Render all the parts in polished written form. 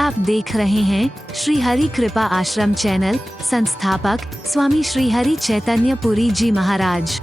आप देख रहे हैं श्री हरि कृपा आश्रम चैनल। संस्थापक स्वामी श्री हरि चैतन्य पुरी जी महाराज।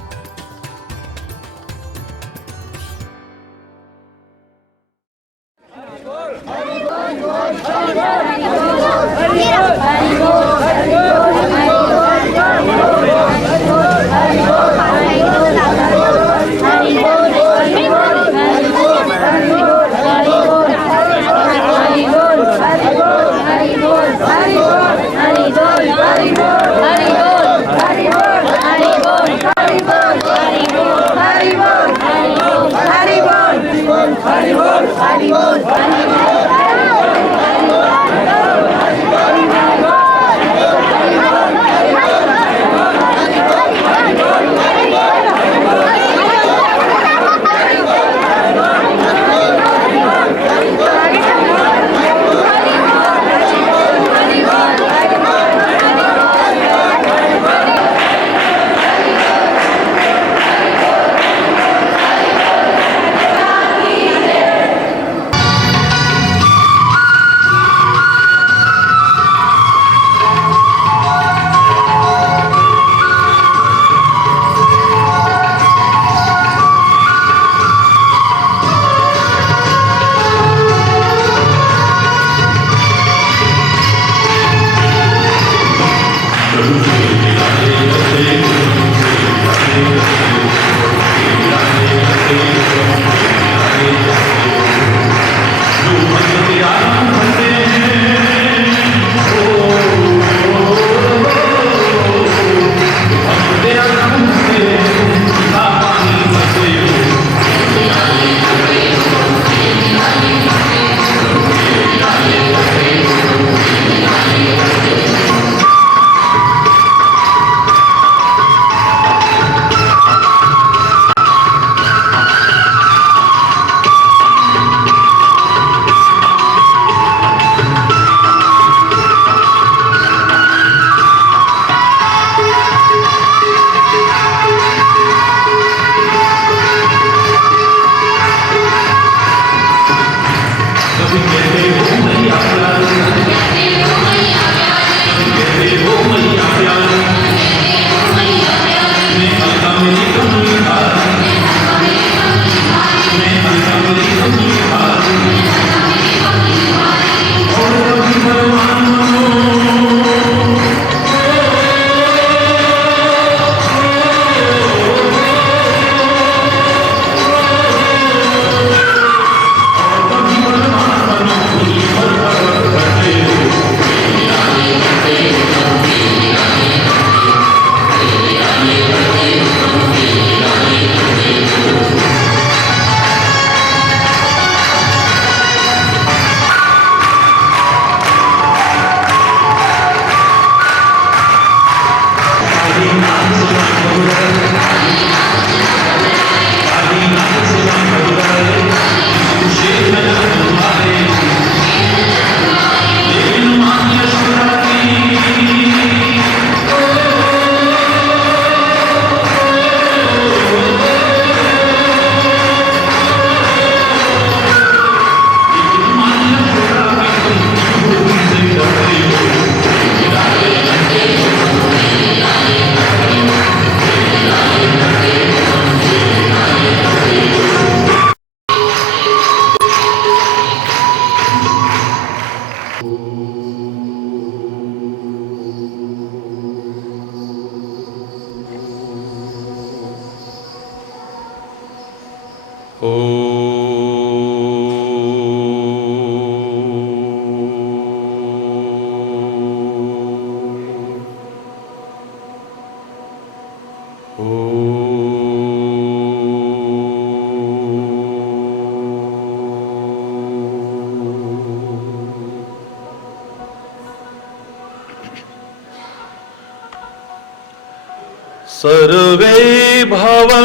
सर्वे भवन्तु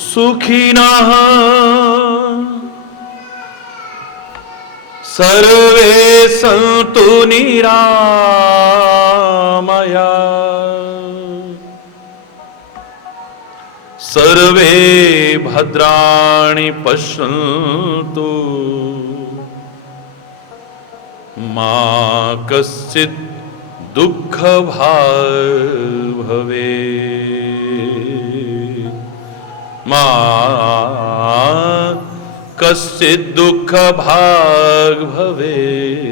सुखिनः सर्वे सन्तु निरामया सर्वे भद्राणि पश्यन्तु मा कश्चित् दुःखभाग् भवेत् मा कश्चित् दुःखभाग् भवेत्।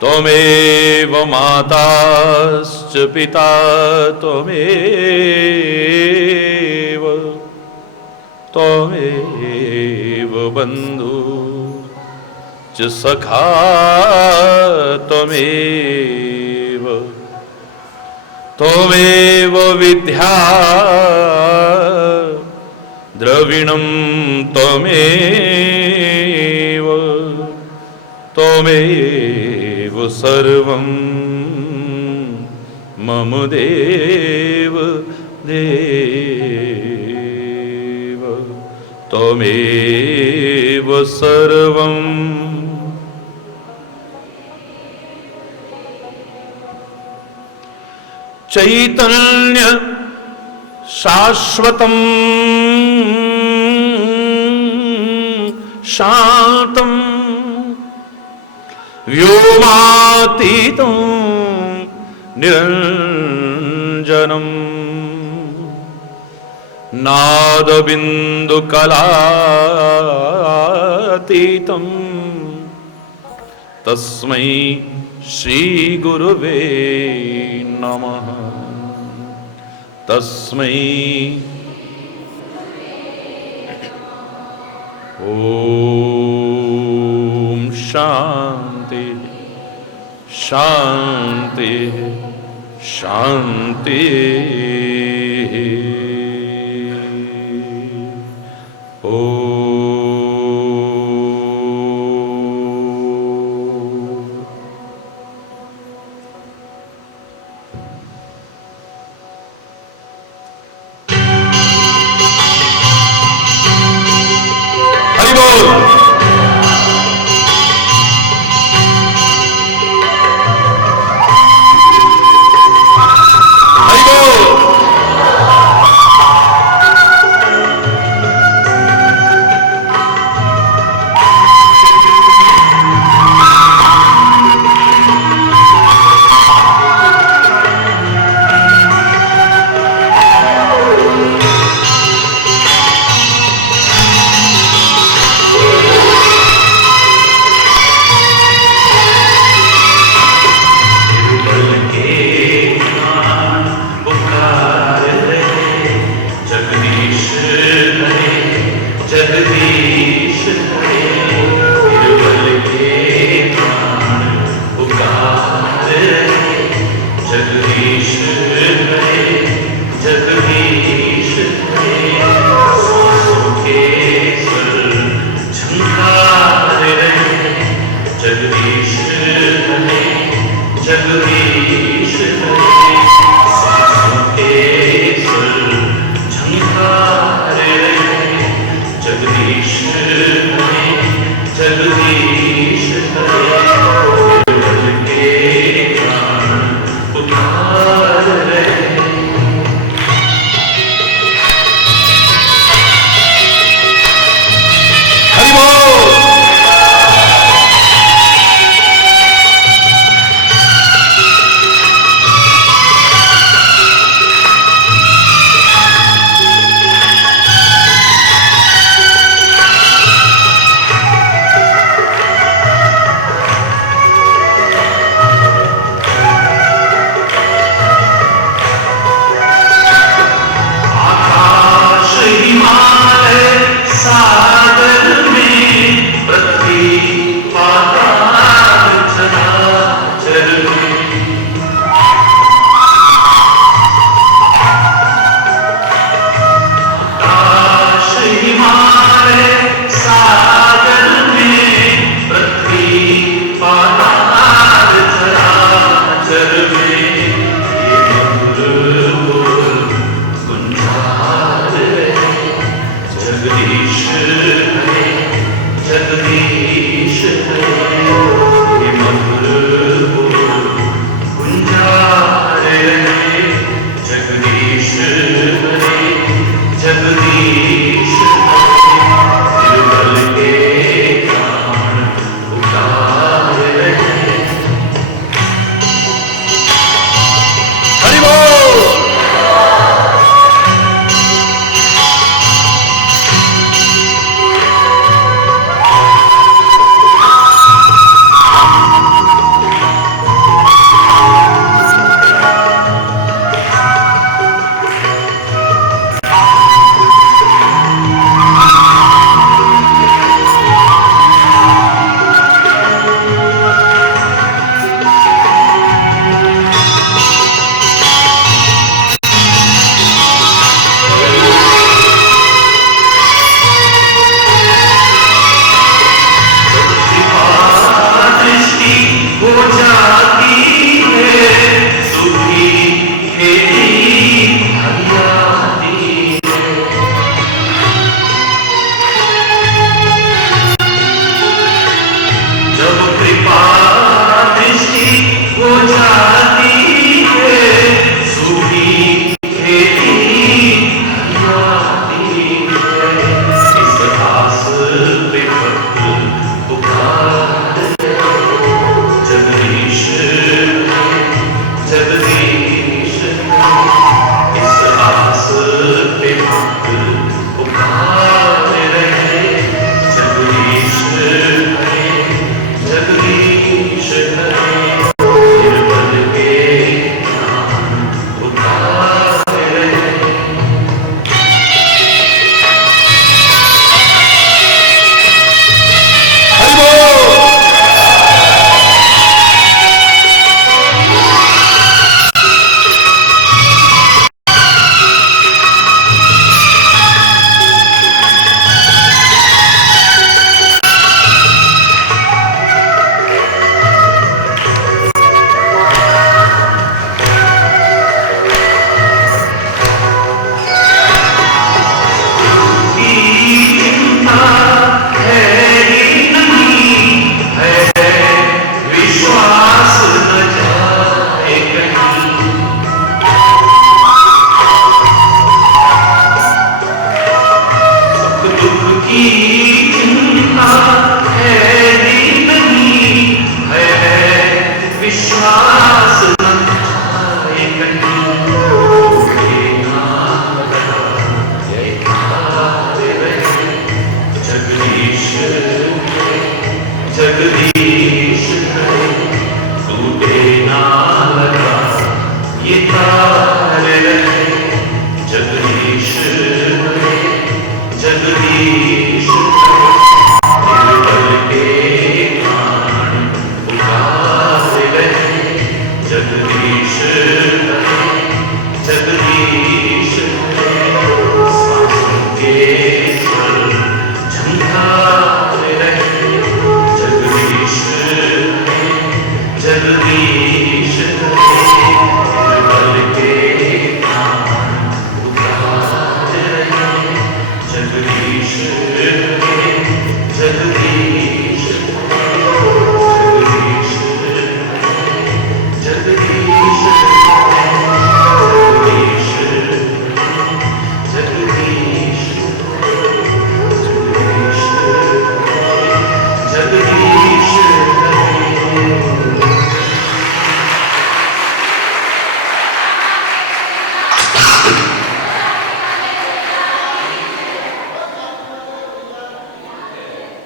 त्वमेव माताश्च पिता त्वमेव बन्धु च सखा त्वमेव विद्या द्रविणं त्वमेव सर्वं मम देव त्वमेव सर्वं। चैतन्य शाश्वतं शान्तं व्योमातीतं निरञ्जनं नादबिन्दुकलातीतं तस्मै श्रीगुरुवे नमः। तस्मै ॐ शान्ति शान्ति शान्ति।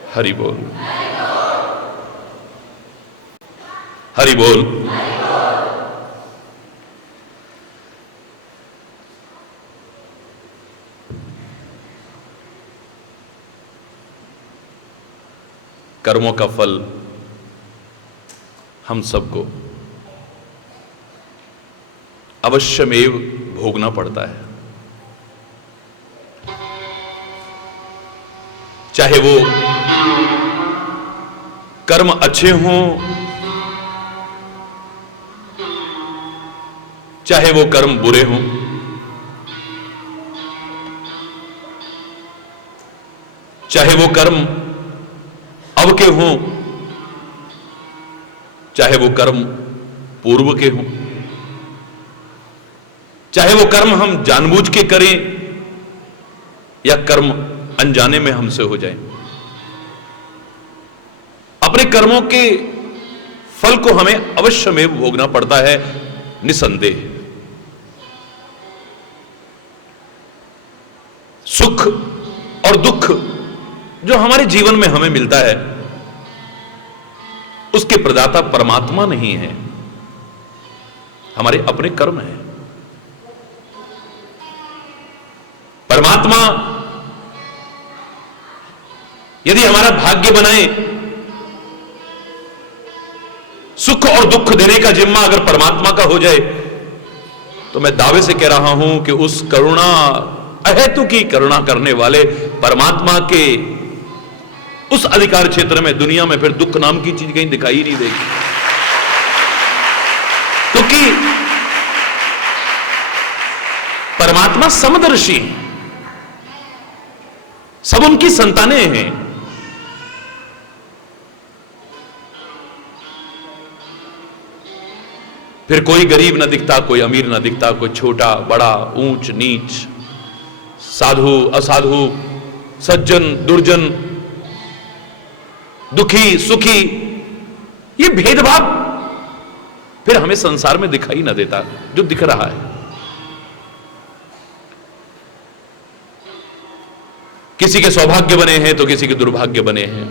हरि बोल, हरि बोल। कर्मों का फल हम सबको अवश्यमेव भोगना पड़ता है, चाहे वो कर्म अच्छे हों, चाहे वो कर्म बुरे हों, चाहे वो कर्म अब के हों, चाहे वो कर्म पूर्व के हों, चाहे वो कर्म हम जानबूझ के करें या कर्म अनजाने में हमसे हो जाए, अपने कर्मों के फल को हमें अवश्य में भोगना पड़ता है, निसंदेह। सुख और दुख जो हमारे जीवन में हमें मिलता है, उसके प्रदाता परमात्मा नहीं है, हमारे अपने कर्म हैं। परमात्मा यदि हमारा भाग्य बनाए, सुख और दुख देने का जिम्मा अगर परमात्मा का हो जाए, तो मैं दावे से कह रहा हूं कि उस करुणा, अहेतु की करुणा करने वाले परमात्मा के उस अधिकार क्षेत्र में दुनिया में फिर दुख नाम की चीज कहीं दिखाई नहीं देगी। क्योंकि परमात्मा समदर्शी है, सब उनकी संतानें हैं। फिर कोई गरीब ना दिखता, कोई अमीर ना दिखता, कोई छोटा बड़ा, ऊंच नीच, साधु असाधु, सज्जन दुर्जन, दुखी सुखी, ये भेदभाव फिर हमें संसार में दिखाई ना देता जो दिख रहा है। किसी के सौभाग्य बने हैं तो किसी के दुर्भाग्य बने हैं।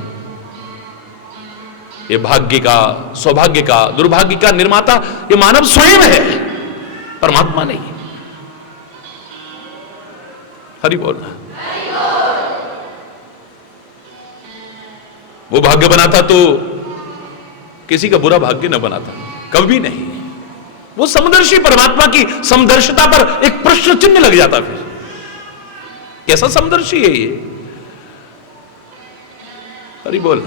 ये भाग्य का, सौभाग्य का, दुर्भाग्य का निर्माता ये मानव स्वयं है, परमात्मा नहीं। हरि बोल। वो भाग्य बनाता तो किसी का बुरा भाग्य न बनाता, कभी नहीं। वो समदर्शी परमात्मा की समदर्शिता पर एक प्रश्न चिन्ह लग जाता। फिर कैसा समदर्शी है ये? हरि बोल।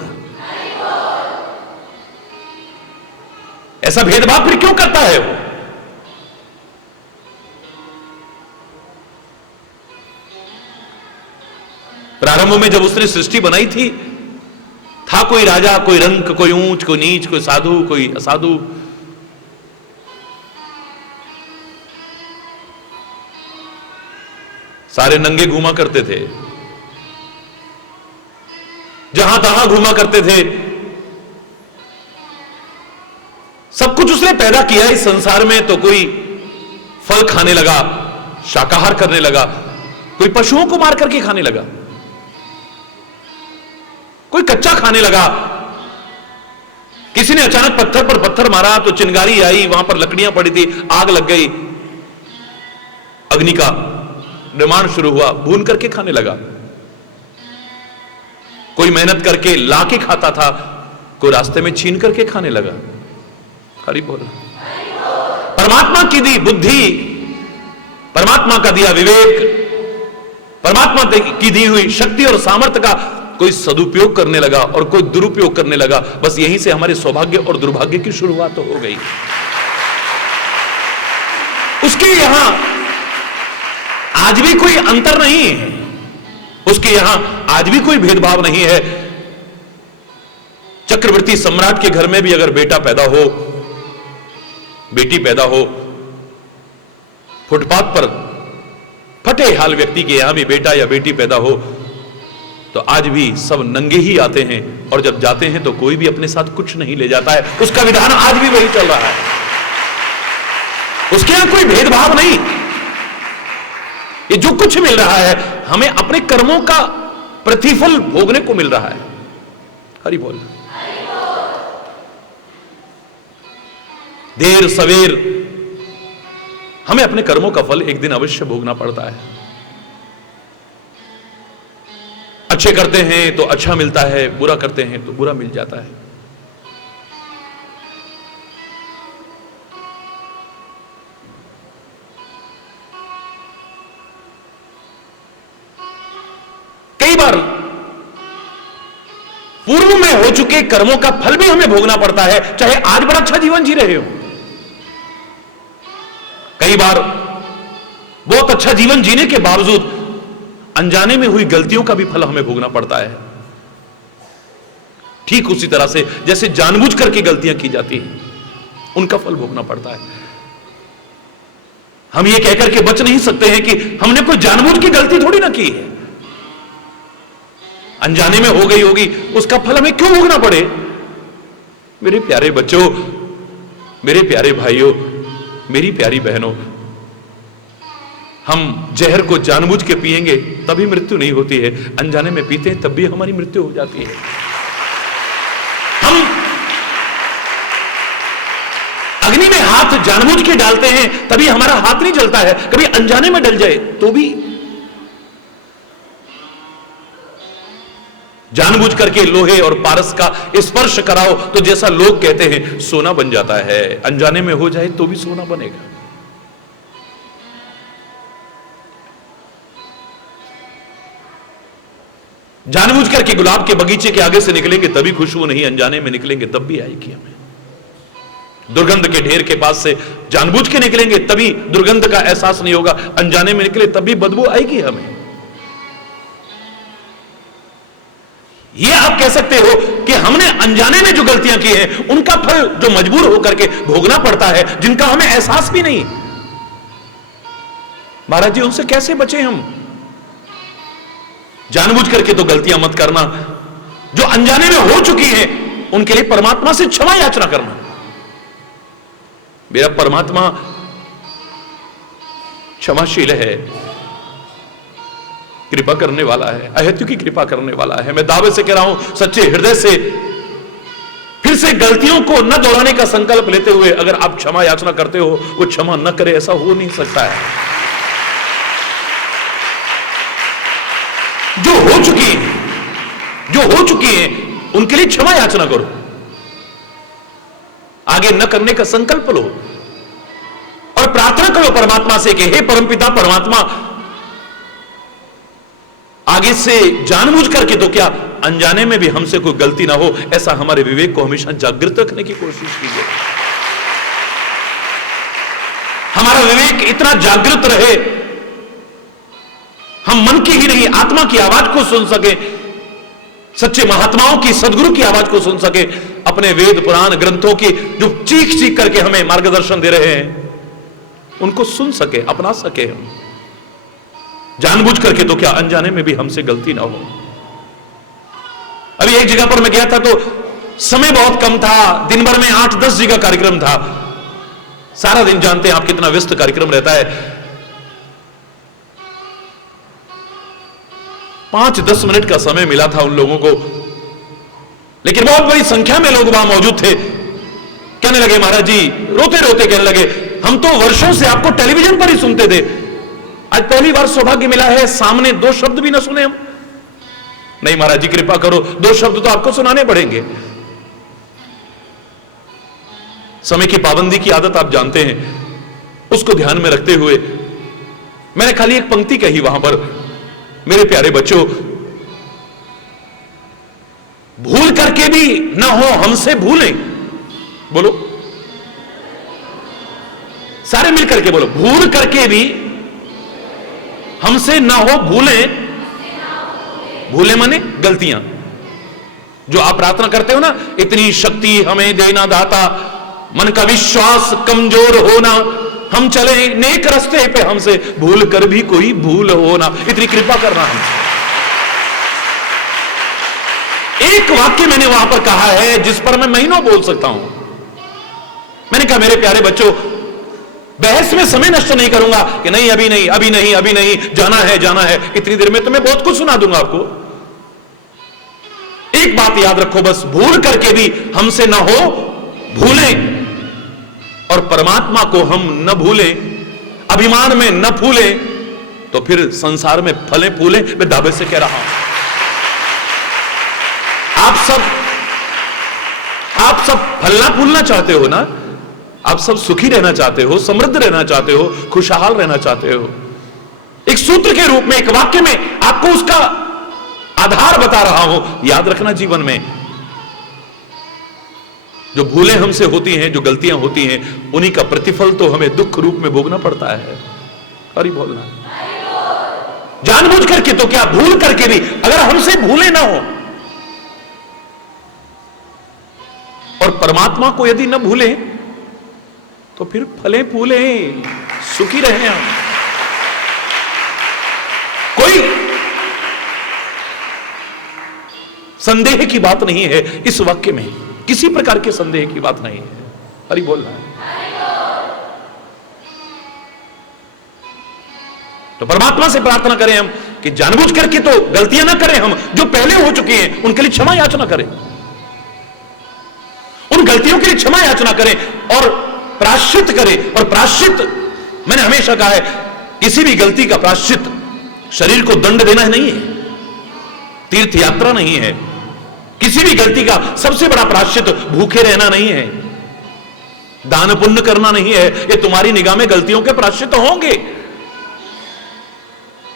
ऐसा भेदभाव फिर क्यों करता है वो? प्रारंभ में जब उसने सृष्टि बनाई थी, था कोई राजा, कोई रंक, कोई ऊंच, कोई नीच, कोई साधु, कोई असाधु। सारे नंगे घूमा करते थे, जहां तहां घूमा करते थे। सब कुछ उसने पैदा किया इस संसार में, तो कोई फल खाने लगा, शाकाहार करने लगा, कोई पशुओं को मार करके खाने लगा, कोई कच्चा खाने लगा। किसी ने अचानक पत्थर पर पत्थर मारा तो चिंगारी आई, वहां पर लकड़ियां पड़ी थी, आग लग गई, अग्नि का निर्माण शुरू हुआ, भून करके खाने लगा। कोई मेहनत करके लाके खाता था, कोई रास्ते में छीन करके खाने लगा। हरि बोल। परमात्मा की दी बुद्धि, परमात्मा का दिया विवेक, परमात्मा की दी हुई शक्ति और सामर्थ्य का कोई सदुपयोग करने लगा और कोई दुरुपयोग करने लगा। बस यहीं से हमारे सौभाग्य और दुर्भाग्य की शुरुआत हो गई। उसके यहां आज भी कोई अंतर नहीं है, उसके यहां आज भी कोई भेदभाव नहीं है। चक्रवर्ती सम्राट के घर में भी अगर बेटा पैदा हो, बेटी पैदा हो, फुटपाथ पर फटे हाल व्यक्ति के यहां भी बेटा या बेटी पैदा हो, तो आज भी सब नंगे ही आते हैं, और जब जाते हैं तो कोई भी अपने साथ कुछ नहीं ले जाता है। उसका विधान आज भी वही चल रहा है, उसके यहां कोई भेदभाव नहीं। ये जो कुछ मिल रहा है हमें अपने कर्मों का प्रतिफल भोगने को मिल रहा है। हरि बोल। देर सवेर हमें अपने कर्मों का फल एक दिन अवश्य भोगना पड़ता है। अच्छे करते हैं तो अच्छा मिलता है, बुरा करते हैं तो बुरा मिल जाता है। कई बार पूर्व में हो चुके कर्मों का फल भी हमें भोगना पड़ता है, चाहे आज बड़ा अच्छा जीवन जी रहे हो। कई बार बहुत अच्छा जीवन जीने के बावजूद अनजाने में हुई गलतियों का भी फल हमें भोगना पड़ता है। ठीक उसी तरह से जैसे जानबूझ करके गलतियां की जाती हैं, उनका फल भोगना पड़ता है। हम ये कहकर के बच नहीं सकते हैं कि हमने कोई जानबूझ की गलती थोड़ी ना की है। अनजाने में हो गई होगी, उसका फल हमें क्यों भोगना पड़े? मेरे प्यारे बच्चों, मेरे प्यारे भाइयों, मेरी प्यारी बहनों, हम जहर को जानबूझ के पिएंगे तभी मृत्यु नहीं होती है, अनजाने में पीते हैं तब भी हमारी मृत्यु हो जाती है। हम अग्नि में हाथ जानबूझ के डालते हैं तभी हमारा हाथ नहीं जलता है, कभी अनजाने में डल जाए तो भी। जानबूझ करके लोहे और पारस का स्पर्श कराओ तो जैसा लोग कहते हैं सोना बन जाता है, अनजाने में हो जाए तो भी सोना बनेगा। जानबूझ करके गुलाब के बगीचे के आगे से निकलेंगे तभी खुशबू नहीं, अनजाने में निकलेंगे तब भी आएगी हमें। दुर्गंध के ढेर के पास से जानबूझ के निकलेंगे तभी दुर्गंध का एहसास नहीं होगा, अनजाने में निकले तब भी बदबू आएगी हमें। यह आप कह सकते हो कि हमने अनजाने में जो गलतियां की हैं उनका फल जो मजबूर होकर के भोगना पड़ता है, जिनका हमें एहसास भी नहीं। महाराज जी, उनसे कैसे बचे हम? जानबूझ करके तो गलतियां मत करना, जो अनजाने में हो चुकी हैं उनके लिए परमात्मा से क्षमा याचना करना। मेरा परमात्मा क्षमाशील है, कृपा करने वाला है, अहेतु की कृपा करने वाला है। मैं दावे से कह रहा हूं, सच्चे हृदय से, फिर से गलतियों को न दोहराने का संकल्प लेते हुए अगर आप क्षमा याचना करते हो, वो क्षमा न करे ऐसा हो नहीं सकता है। जो हो चुकी है उनके लिए क्षमा याचना करो, आगे न करने का संकल्प लो और प्रार्थना करो परमात्मा से कि हे परमपिता परमात्मा, आगे से जानबूझ करके तो क्या अनजाने में भी हमसे कोई गलती ना हो, ऐसा हमारे विवेक को हमेशा जागृत रखने की कोशिश कीजिए। हमारा विवेक इतना जागृत रहे, हम मन की ही नहीं आत्मा की आवाज को सुन सके, सच्चे महात्माओं की, सदगुरु की आवाज को सुन सके, अपने वेद पुराण ग्रंथों की जो चीख चीख करके हमें मार्गदर्शन दे रहे हैं उनको सुन सके, अपना सके। हम जानबूझ करके तो क्या अनजाने में भी हमसे गलती ना हो। अभी एक जगह पर मैं गया था तो समय बहुत कम था, दिन भर में 8-10 जगह कार्यक्रम था। सारा दिन जानते हैं आप कितना व्यस्त कार्यक्रम रहता है। 5-10 मिनट का समय मिला था उन लोगों को, लेकिन बहुत बड़ी संख्या में लोग वहां मौजूद थे। कहने लगे महाराज जी, रोते रोते कहने लगे, हम तो वर्षों से आपको टेलीविजन पर ही सुनते थे, आज पहली बार सौभाग्य मिला है सामने 2 शब्द भी ना सुने हम। नहीं महाराज जी कृपा करो, 2 शब्द तो आपको सुनाने पड़ेंगे। समय की पाबंदी की आदत आप जानते हैं, उसको ध्यान में रखते हुए मैंने खाली एक पंक्ति कही वहां पर, मेरे प्यारे बच्चों, भूल करके भी ना हो हमसे भूलें। बोलो सारे मिलकर के बोलो, भूल करके भी हमसे ना हो भूलें। भूले माने गलतियां। जो आप प्रार्थना करते हो ना, इतनी शक्ति हमें देना दाता, मन का विश्वास कमजोर होना, हम चले नेक रास्ते पे हमसे भूल कर भी कोई भूल होना, इतनी कृपा करना हमसे। एक वाक्य मैंने वहां पर कहा है जिस पर मैं महीनों बोल सकता हूं। मैंने कहा मेरे प्यारे बच्चों, बहस में समय नष्ट नहीं करूंगा कि नहीं अभी नहीं अभी नहीं अभी नहीं, जाना है, इतनी देर में तो मैं बहुत कुछ सुना दूंगा आपको। एक बात याद रखो, बस भूल करके भी हमसे ना हो भूलें, और परमात्मा को हम न भूलें, अभिमान में न फूलें, तो फिर संसार में फले फूले। मैं दावे से कह रहा हूं, आप सब फलना फूलना चाहते हो ना, आप सब सुखी रहना चाहते हो, समृद्ध रहना चाहते हो, खुशहाल रहना चाहते हो। एक सूत्र के रूप में, एक वाक्य में आपको उसका आधार बता रहा हूं। याद रखना, जीवन में जो भूलें हमसे होती हैं, जो गलतियां होती हैं, उन्हीं का प्रतिफल तो हमें दुख रूप में भोगना पड़ता है। हरि बोलना, जानबूझ करके तो क्या, भूल करके भी अगर हमसे भूले ना हो, और परमात्मा को यदि न भूले, तो फिर फले फूले, सुखी रहे हम। कोई संदेह की बात नहीं है इस वाक्य में, किसी प्रकार के संदेह की बात नहीं है। हरि बोलना है। तो परमात्मा से प्रार्थना करें हम कि जानबूझ करके तो गलतियां ना करें, हम जो पहले हो चुके हैं उनके लिए क्षमा याचना करें, उन गलतियों के लिए क्षमा याचना करें और प्रायश्चित करें। और प्रायश्चित, मैंने हमेशा कहा है, किसी भी गलती का प्रायश्चित शरीर को दंड देना नहीं है, तीर्थ यात्रा नहीं है। किसी भी गलती का सबसे बड़ा प्रायश्चित भूखे रहना नहीं है, दान पुण्य करना नहीं है। ये तुम्हारी निगाह में गलतियों के प्रायश्चित होंगे,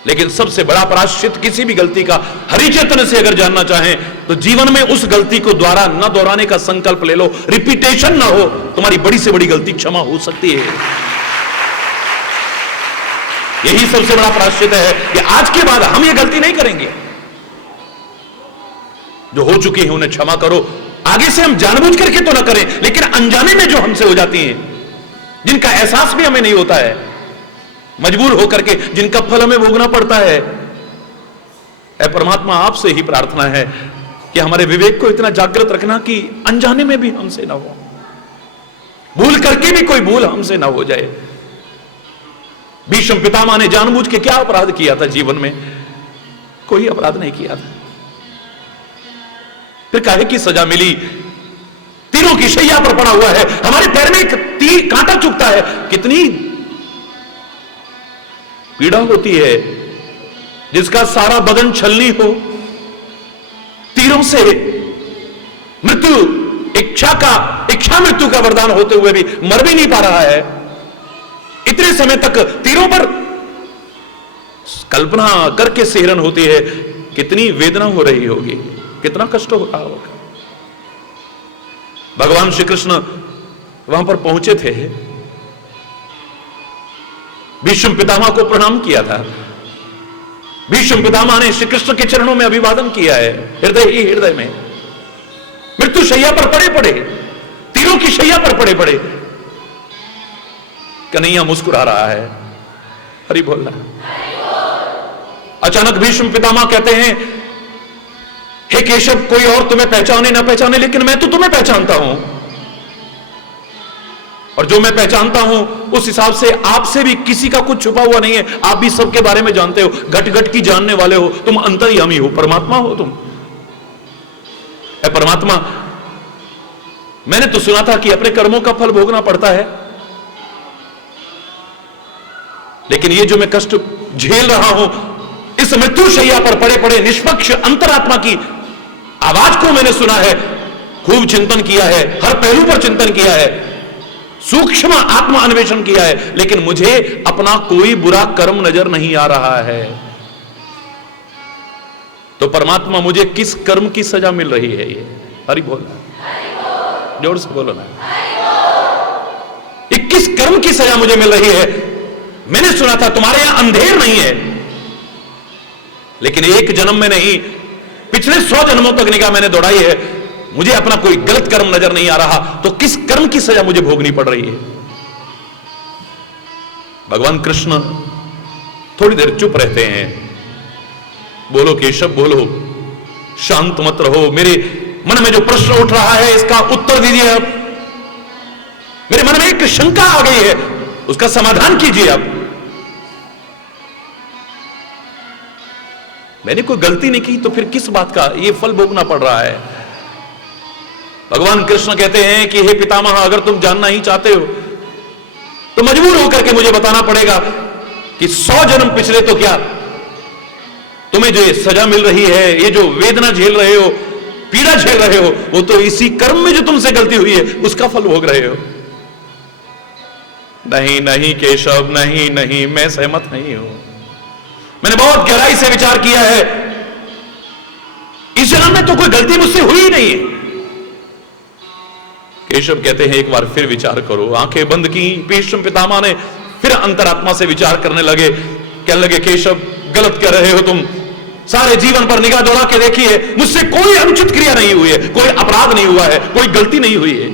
लेकिन सबसे बड़ा प्रायश्चित किसी भी गलती का हरि चेतन से अगर जानना चाहें, तो जीवन में उस गलती को द्वारा न दोहराने का संकल्प ले लो, रिपीटेशन ना हो, तुम्हारी बड़ी से बड़ी गलती क्षमा हो सकती है। यही सबसे बड़ा प्रायश्चित है कि आज के बाद हम ये गलती नहीं करेंगे। जो हो चुकी है उन्हें क्षमा करो, आगे से हम जानबूझ करके तो ना करें, लेकिन अनजाने में जो हमसे हो जाती हैं, जिनका एहसास भी हमें नहीं होता है, मजबूर होकर के जिनका फल हमें भोगना पड़ता है। ऐ परमात्मा, आपसे ही प्रार्थना है कि हमारे विवेक को इतना जागृत रखना कि अनजाने में भी हमसे ना हो, भूल करके भी कोई भूल हमसे ना हो जाए। भीष्म पितामह ने जानबूझ के क्या अपराध किया था जीवन में? कोई अपराध नहीं किया था, फिर काहे की सजा मिली? तीरों की शैया पर पड़ा हुआ है, हमारे पैर में एक तीर कांटा चुभता है, कितनी पीड़ा होती है। जिसका सारा बदन छलनी हो, तीरों से मृत्यु, इच्छा मृत्यु का वरदान होते हुए भी मर भी नहीं पा रहा है, इतने समय तक तीरों पर कल्पना करके सेहरन होती है, कितनी वेदना हो रही होगी, कितना कष्ट हो रहा होगा। भगवान श्री कृष्ण वहां पर पहुंचे थे, भीष्म पितामह को प्रणाम किया था, भीष्म पितामह ने श्री कृष्ण के चरणों में अभिवादन किया है, हृदय ही हृदय में। मृत्यु शैया पर पड़े पड़े, तीरों की शैया पर पड़े पड़े, कन्हैया मुस्कुरा रहा है। हरि बोलना। अचानक भीष्म पितामह कहते हैं, हे केशव, कोई और तुम्हें पहचाने ना पहचाने, लेकिन मैं तो तुम्हें पहचानता हूं, और जो मैं पहचानता हूं उस हिसाब से आपसे भी किसी का कुछ छुपा हुआ नहीं है। आप भी सबके बारे में जानते हो, घट घट की जानने वाले हो, तुम अंतर्यामी हो, परमात्मा हो तुम। ऐ परमात्मा, मैंने तो सुना था कि अपने कर्मों का फल भोगना पड़ता है, लेकिन ये जो मैं कष्ट झेल रहा हूं, इस मृत्यु शैया पर पड़े पड़े निष्पक्ष अंतरात्मा की आवाज को मैंने सुना है, खूब चिंतन किया है, हर पहलू पर चिंतन किया है, सूक्ष्म आत्मा अन्वेषण किया है, लेकिन मुझे अपना कोई बुरा कर्म नजर नहीं आ रहा है। तो परमात्मा, मुझे किस कर्म की सजा मिल रही है? ये हरि बोलना, जोर से बोलो ना, ये किस कर्म की सजा मुझे मिल रही है? मैंने सुना था तुम्हारे यहां अंधेर नहीं है, लेकिन एक जन्म में नहीं, पिछले 100 जन्मों तक निगाह मैंने दौड़ाई है, मुझे अपना कोई गलत कर्म नजर नहीं आ रहा, तो किस कर्म की सजा मुझे भोगनी पड़ रही है? भगवान कृष्ण थोड़ी देर चुप रहते हैं। बोलो केशव, बोलो, शांत मत रहो, मेरे मन में जो प्रश्न उठ रहा है इसका उत्तर दीजिए। अब मेरे मन में एक शंका आ गई है, उसका समाधान कीजिए। अब मैंने कोई गलती नहीं की, तो फिर किस बात का ये फल भोगना पड़ रहा है? भगवान कृष्ण कहते हैं कि हे पितामह, अगर तुम जानना ही चाहते हो तो मजबूर होकर के मुझे बताना पड़ेगा कि 100 जन्म पिछले तो क्या, तुम्हें जो सजा मिल रही है, ये जो वेदना झेल रहे हो, पीड़ा झेल रहे हो, वो तो इसी कर्म में जो तुमसे गलती हुई है उसका फल भोग रहे हो। नहीं नहीं केशव, नहीं नहीं, मैं सहमत नहीं हूं। मैंने बहुत गहराई से विचार किया है, इस जन्म में तो कोई गलती मुझसे हुई ही नहीं है। केशव कहते हैं एक बार फिर विचार करो। आंखें बंद की भीष्म पितामह ने, फिर अंतरात्मा से विचार करने लगे। कहने लगे केशव, गलत कह रहे हो तुम, सारे जीवन पर निगाह दौड़ा के देखिए, मुझसे कोई अनुचित क्रिया नहीं हुई है, कोई अपराध नहीं हुआ है, कोई गलती नहीं हुई है,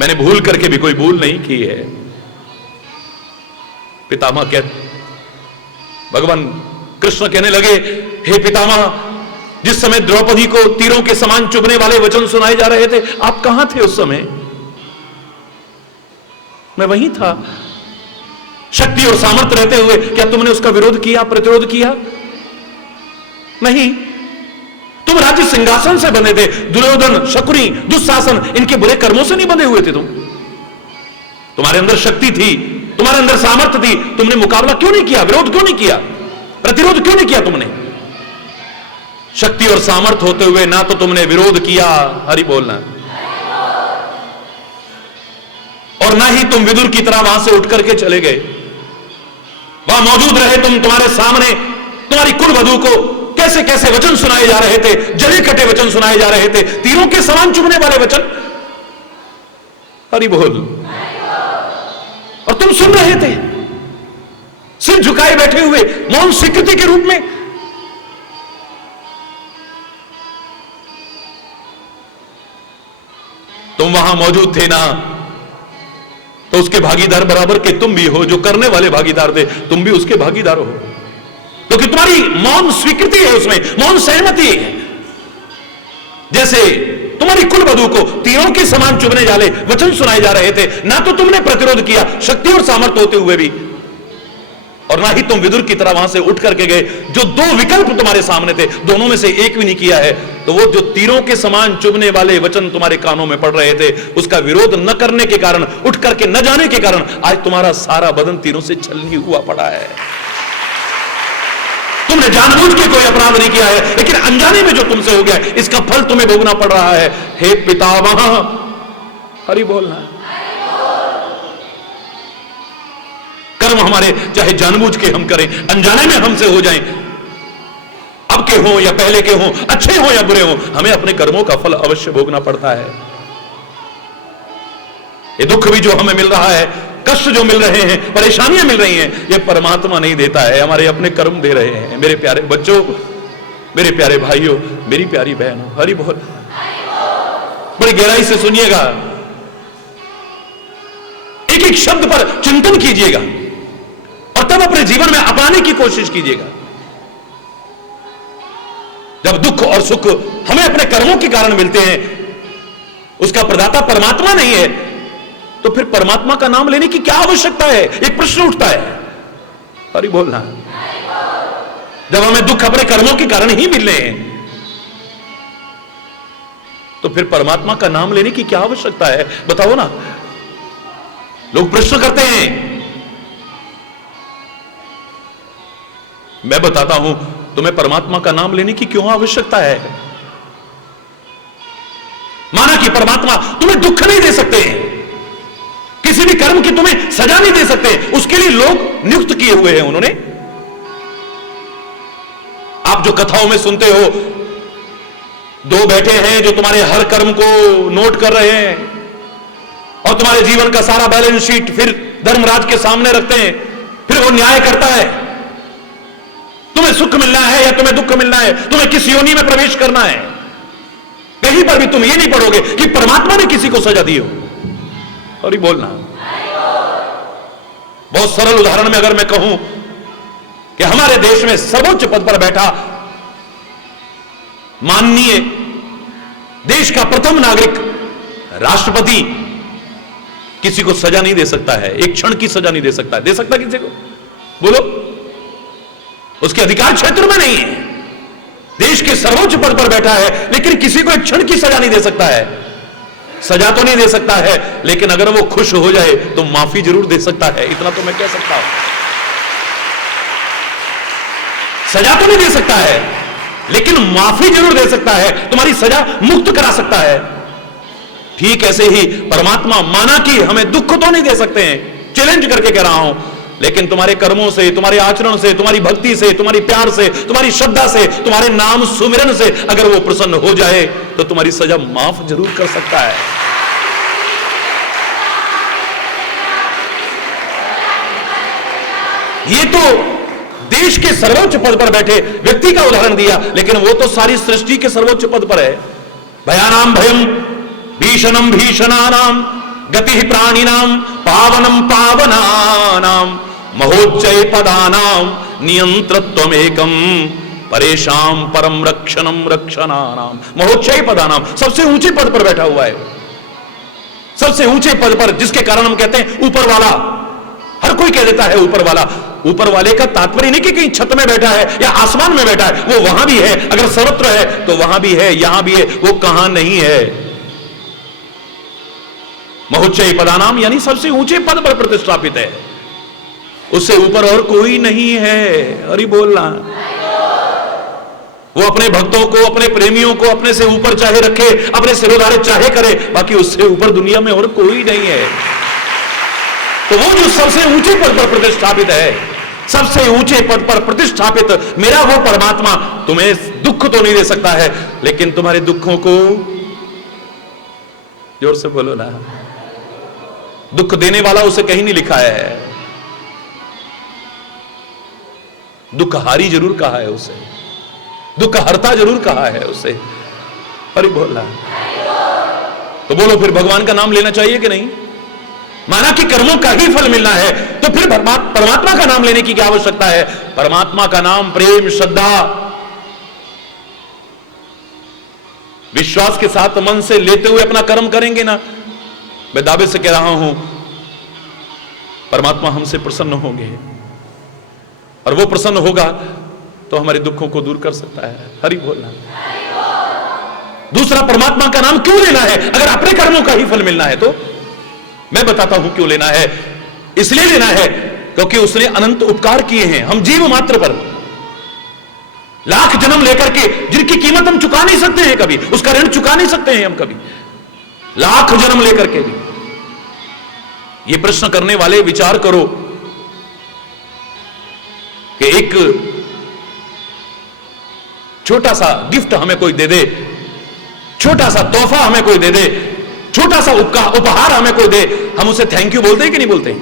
मैंने भूल करके भी कोई भूल नहीं की है। पितामह भगवान कृष्ण कहने लगे, हे पितामह, जिस समय द्रौपदी को तीरों के समान चुभने वाले वचन सुनाए जा रहे थे, आप कहां थे उस समय? मैं वहीं था। शक्ति और सामर्थ्य रहते हुए क्या तुमने उसका विरोध किया, प्रतिरोध किया? नहीं। तुम राज्य सिंहासन से बंधे थे। दुर्योधन, शकुनी, दुशासन, इनके बुरे कर्मों से नहीं बंधे हुए थे तुम। तुम्हारे अंदर शक्ति थी, तुम्हारे अंदर सामर्थ्य थी, तुमने मुकाबला क्यों नहीं किया, विरोध क्यों नहीं किया, प्रतिरोध क्यों नहीं किया तुमने? शक्ति और सामर्थ्य होते हुए ना तो तुमने विरोध किया, हरि बोलना, और ना ही तुम विदुर की तरह वहां से उठ करके चले गए। वहां मौजूद रहे तुम, तुम्हारे सामने तुम्हारी कुलवधू को कैसे कैसे वचन सुनाए जा रहे थे, जले कटे वचन सुनाए जा रहे थे, तीरों के समान चुभने वाले वचन, हरि बोल, और तुम सुन रहे थे, सिर झुकाए बैठे हुए, मौन स्वीकृति के रूप में। तुम वहां मौजूद थे ना, तो उसके भागीदार बराबर के तुम भी हो, जो करने वाले भागीदार थे तुम भी उसके भागीदार हो, क्योंकि तुम्हारी मौन स्वीकृति है, उसमें मौन सहमति है। जैसे तुम्हारी कुलवधू को तीरों के समान चुभने वाले वचन सुनाए जा रहे थे, ना तो तुमने प्रतिरोध किया शक्ति और सामर्थ्य होते हुए भी, और ना ही तुम विदुर की तरह वहां से उठ करके गए। जो दो विकल्प तुम्हारे सामने थे, दोनों में से एक भी नहीं किया है, तो वो जो तीरों के समान चुभने वाले वचन तुम्हारे कानों में पड़ रहे थे, उसका विरोध न करने के कारण, उठ करके न जाने के कारण आज तुम्हारा सारा बदन तीरों से छलनी हुआ पड़ा है। तुमने जानबूझ के कोई अपराध नहीं किया है, लेकिन अनजाने में जो तुमसे हो गया, इसका फल तुम्हें भोगना पड़ रहा है। हे पितामह, हरि बोलना। कर्म हमारे चाहे जानबूझ के हम करें, अनजाने में हमसे हो जाएं, अब के हो या पहले के हो, अच्छे हो या बुरे हो, हमें अपने कर्मों का फल अवश्य भोगना पड़ता है। ये दुख भी जो हमें मिल रहा है, कष्ट जो मिल रहे हैं, परेशानियां मिल रही हैं, ये परमात्मा नहीं देता है, हमारे अपने कर्म दे रहे हैं। मेरे प्यारे बच्चों, मेरे प्यारे भाइयों, मेरी प्यारी बहनों, हरि बोल, बड़ी गहराई से सुनिएगा, एक एक शब्द पर चिंतन कीजिएगा और तब अपने जीवन में अपनाने की कोशिश कीजिएगा। जब दुख और सुख हमें अपने कर्मों के कारण मिलते हैं, उसका प्रदाता परमात्मा नहीं है, तो फिर परमात्मा का नाम लेने की क्या आवश्यकता है? एक प्रश्न उठता है, हरि बोलना। जब हमें दुख अपने कर्मों के कारण ही मिल रहे हैं, तो फिर परमात्मा का नाम लेने की क्या आवश्यकता है? बताओ ना। लोग प्रश्न करते हैं, मैं बताता हूं तुम्हें परमात्मा का नाम लेने की क्यों आवश्यकता है। माना कि परमात्मा तुम्हें दुख नहीं दे सकते हैं, किसी भी कर्म की तुम्हें सजा नहीं दे सकते, उसके लिए लोग नियुक्त किए हुए हैं उन्होंने। आप जो कथाओं में सुनते हो, दो बैठे हैं जो तुम्हारे हर कर्म को नोट कर रहे हैं और तुम्हारे जीवन का सारा बैलेंस शीट फिर धर्मराज के सामने रखते हैं, फिर वो न्याय करता है, तुम्हें सुख मिलना है या तुम्हें दुख मिलना है, तुम्हें किस योनि में प्रवेश करना है। कहीं पर भी तुम ये नहीं पढ़ोगे कि परमात्मा ने किसी को सजा दी हो, और ही बोलना। बहुत सरल उदाहरण में अगर मैं कहूं कि हमारे देश में सर्वोच्च पद पर बैठा माननीय देश का प्रथम नागरिक राष्ट्रपति किसी को सजा नहीं दे सकता है, एक क्षण की सजा नहीं दे सकता है। दे सकता किसी को? बोलो, उसके अधिकार क्षेत्र में नहीं है। देश के सर्वोच्च पद पर बैठा है, लेकिन किसी को एक क्षण की सजा नहीं दे सकता है। सजा तो नहीं दे सकता है, लेकिन अगर वो खुश हो जाए तो माफी जरूर दे सकता है। इतना तो मैं कह सकता हूं। सजा तो नहीं दे सकता है, लेकिन माफी जरूर दे सकता है, तुम्हारी सजा मुक्त करा सकता है। ठीक ऐसे ही परमात्मा माना कि हमें दुख तो नहीं दे सकते हैं, चैलेंज करके कह रहा हूं, लेकिन तुम्हारे कर्मों से, तुम्हारे आचरण से, तुम्हारी भक्ति से, तुम्हारी प्यार से, तुम्हारी श्रद्धा से, तुम्हारे नाम सुमिरन से अगर वो प्रसन्न हो जाए तो तुम्हारी सजा माफ जरूर कर सकता है। ये तो देश के सर्वोच्च पद पर बैठे व्यक्ति का उदाहरण दिया, लेकिन वो तो सारी सृष्टि के सर्वोच्च पद पर है। भयानाम भयम भीषणम भीषणानाम गति प्राणिनाम पावनम पावनानाम महोच्चय पदानाम नियंत्रत्वमेकम परेशान परम रक्षणम रक्षणानाम। महोच्चय पदानाम, सबसे ऊंचे पद पर बैठा हुआ है, सबसे ऊंचे पद पर, जिसके कारण हम कहते हैं ऊपर वाला। हर कोई कह देता है ऊपर वाला। ऊपर वाले का तात्पर्य नहीं कि कहीं छत में बैठा है या आसमान में बैठा है, वो वहां भी है। अगर सर्वत्र है तो वहां भी है, यहां भी है, वो कहां नहीं है। महोच्चय पदानाम यानी सबसे ऊंचे पद पर प्रतिष्ठापित है, उससे ऊपर और कोई नहीं है। अरे बोलना, वो अपने भक्तों को, अपने प्रेमियों को अपने से ऊपर चाहे रखे, अपने सिरोधारे चाहे करे, बाकी उससे ऊपर दुनिया में और कोई नहीं है। तो वो जो सबसे ऊंचे पद पर प्रतिष्ठापित है, सबसे ऊंचे पद पर प्रतिष्ठापित मेरा वो परमात्मा तुम्हें दुख तो नहीं दे सकता है, लेकिन तुम्हारे दुखों को, जोर से बोलो ना, दुख देने वाला उसे कहीं नहीं लिखा है। दुख हारी जरूर कहा है उसे, दुख हरता जरूर कहा है उसे। अरे बोलना, तो बोलो फिर भगवान का नाम लेना चाहिए कि नहीं? माना कि कर्मों का ही फल मिलना है, तो फिर परमात्मा का नाम लेने की क्या आवश्यकता है? परमात्मा का नाम प्रेम, श्रद्धा, विश्वास के साथ मन से लेते हुए अपना कर्म करेंगे ना, मैं दावे से कह रहा हूं परमात्मा हमसे प्रसन्न होंगे, और वो प्रसन्न होगा तो हमारे दुखों को दूर कर सकता है। हरि बोलना। दूसरा, परमात्मा का नाम क्यों लेना है? अगर अपने कर्मों का ही फल मिलना है तो मैं बताता हूं क्यों लेना है। इसलिए लेना है क्योंकि उसने अनंत उपकार किए हैं हम जीव मात्र पर, लाख जन्म लेकर के, जिनकी कीमत हम चुका नहीं सकते हैं कभी, उसका ऋण चुका नहीं सकते हैं हम कभी, लाख जन्म लेकर के भी। ये प्रश्न करने वाले विचार करो कि एक छोटा सा गिफ्ट हमें कोई दे दे, छोटा सा तोहफा हमें कोई दे दे, छोटा सा उपहार हमें कोई दे, हम उसे थैंक यू बोलते हैं कि नहीं बोलते हैं?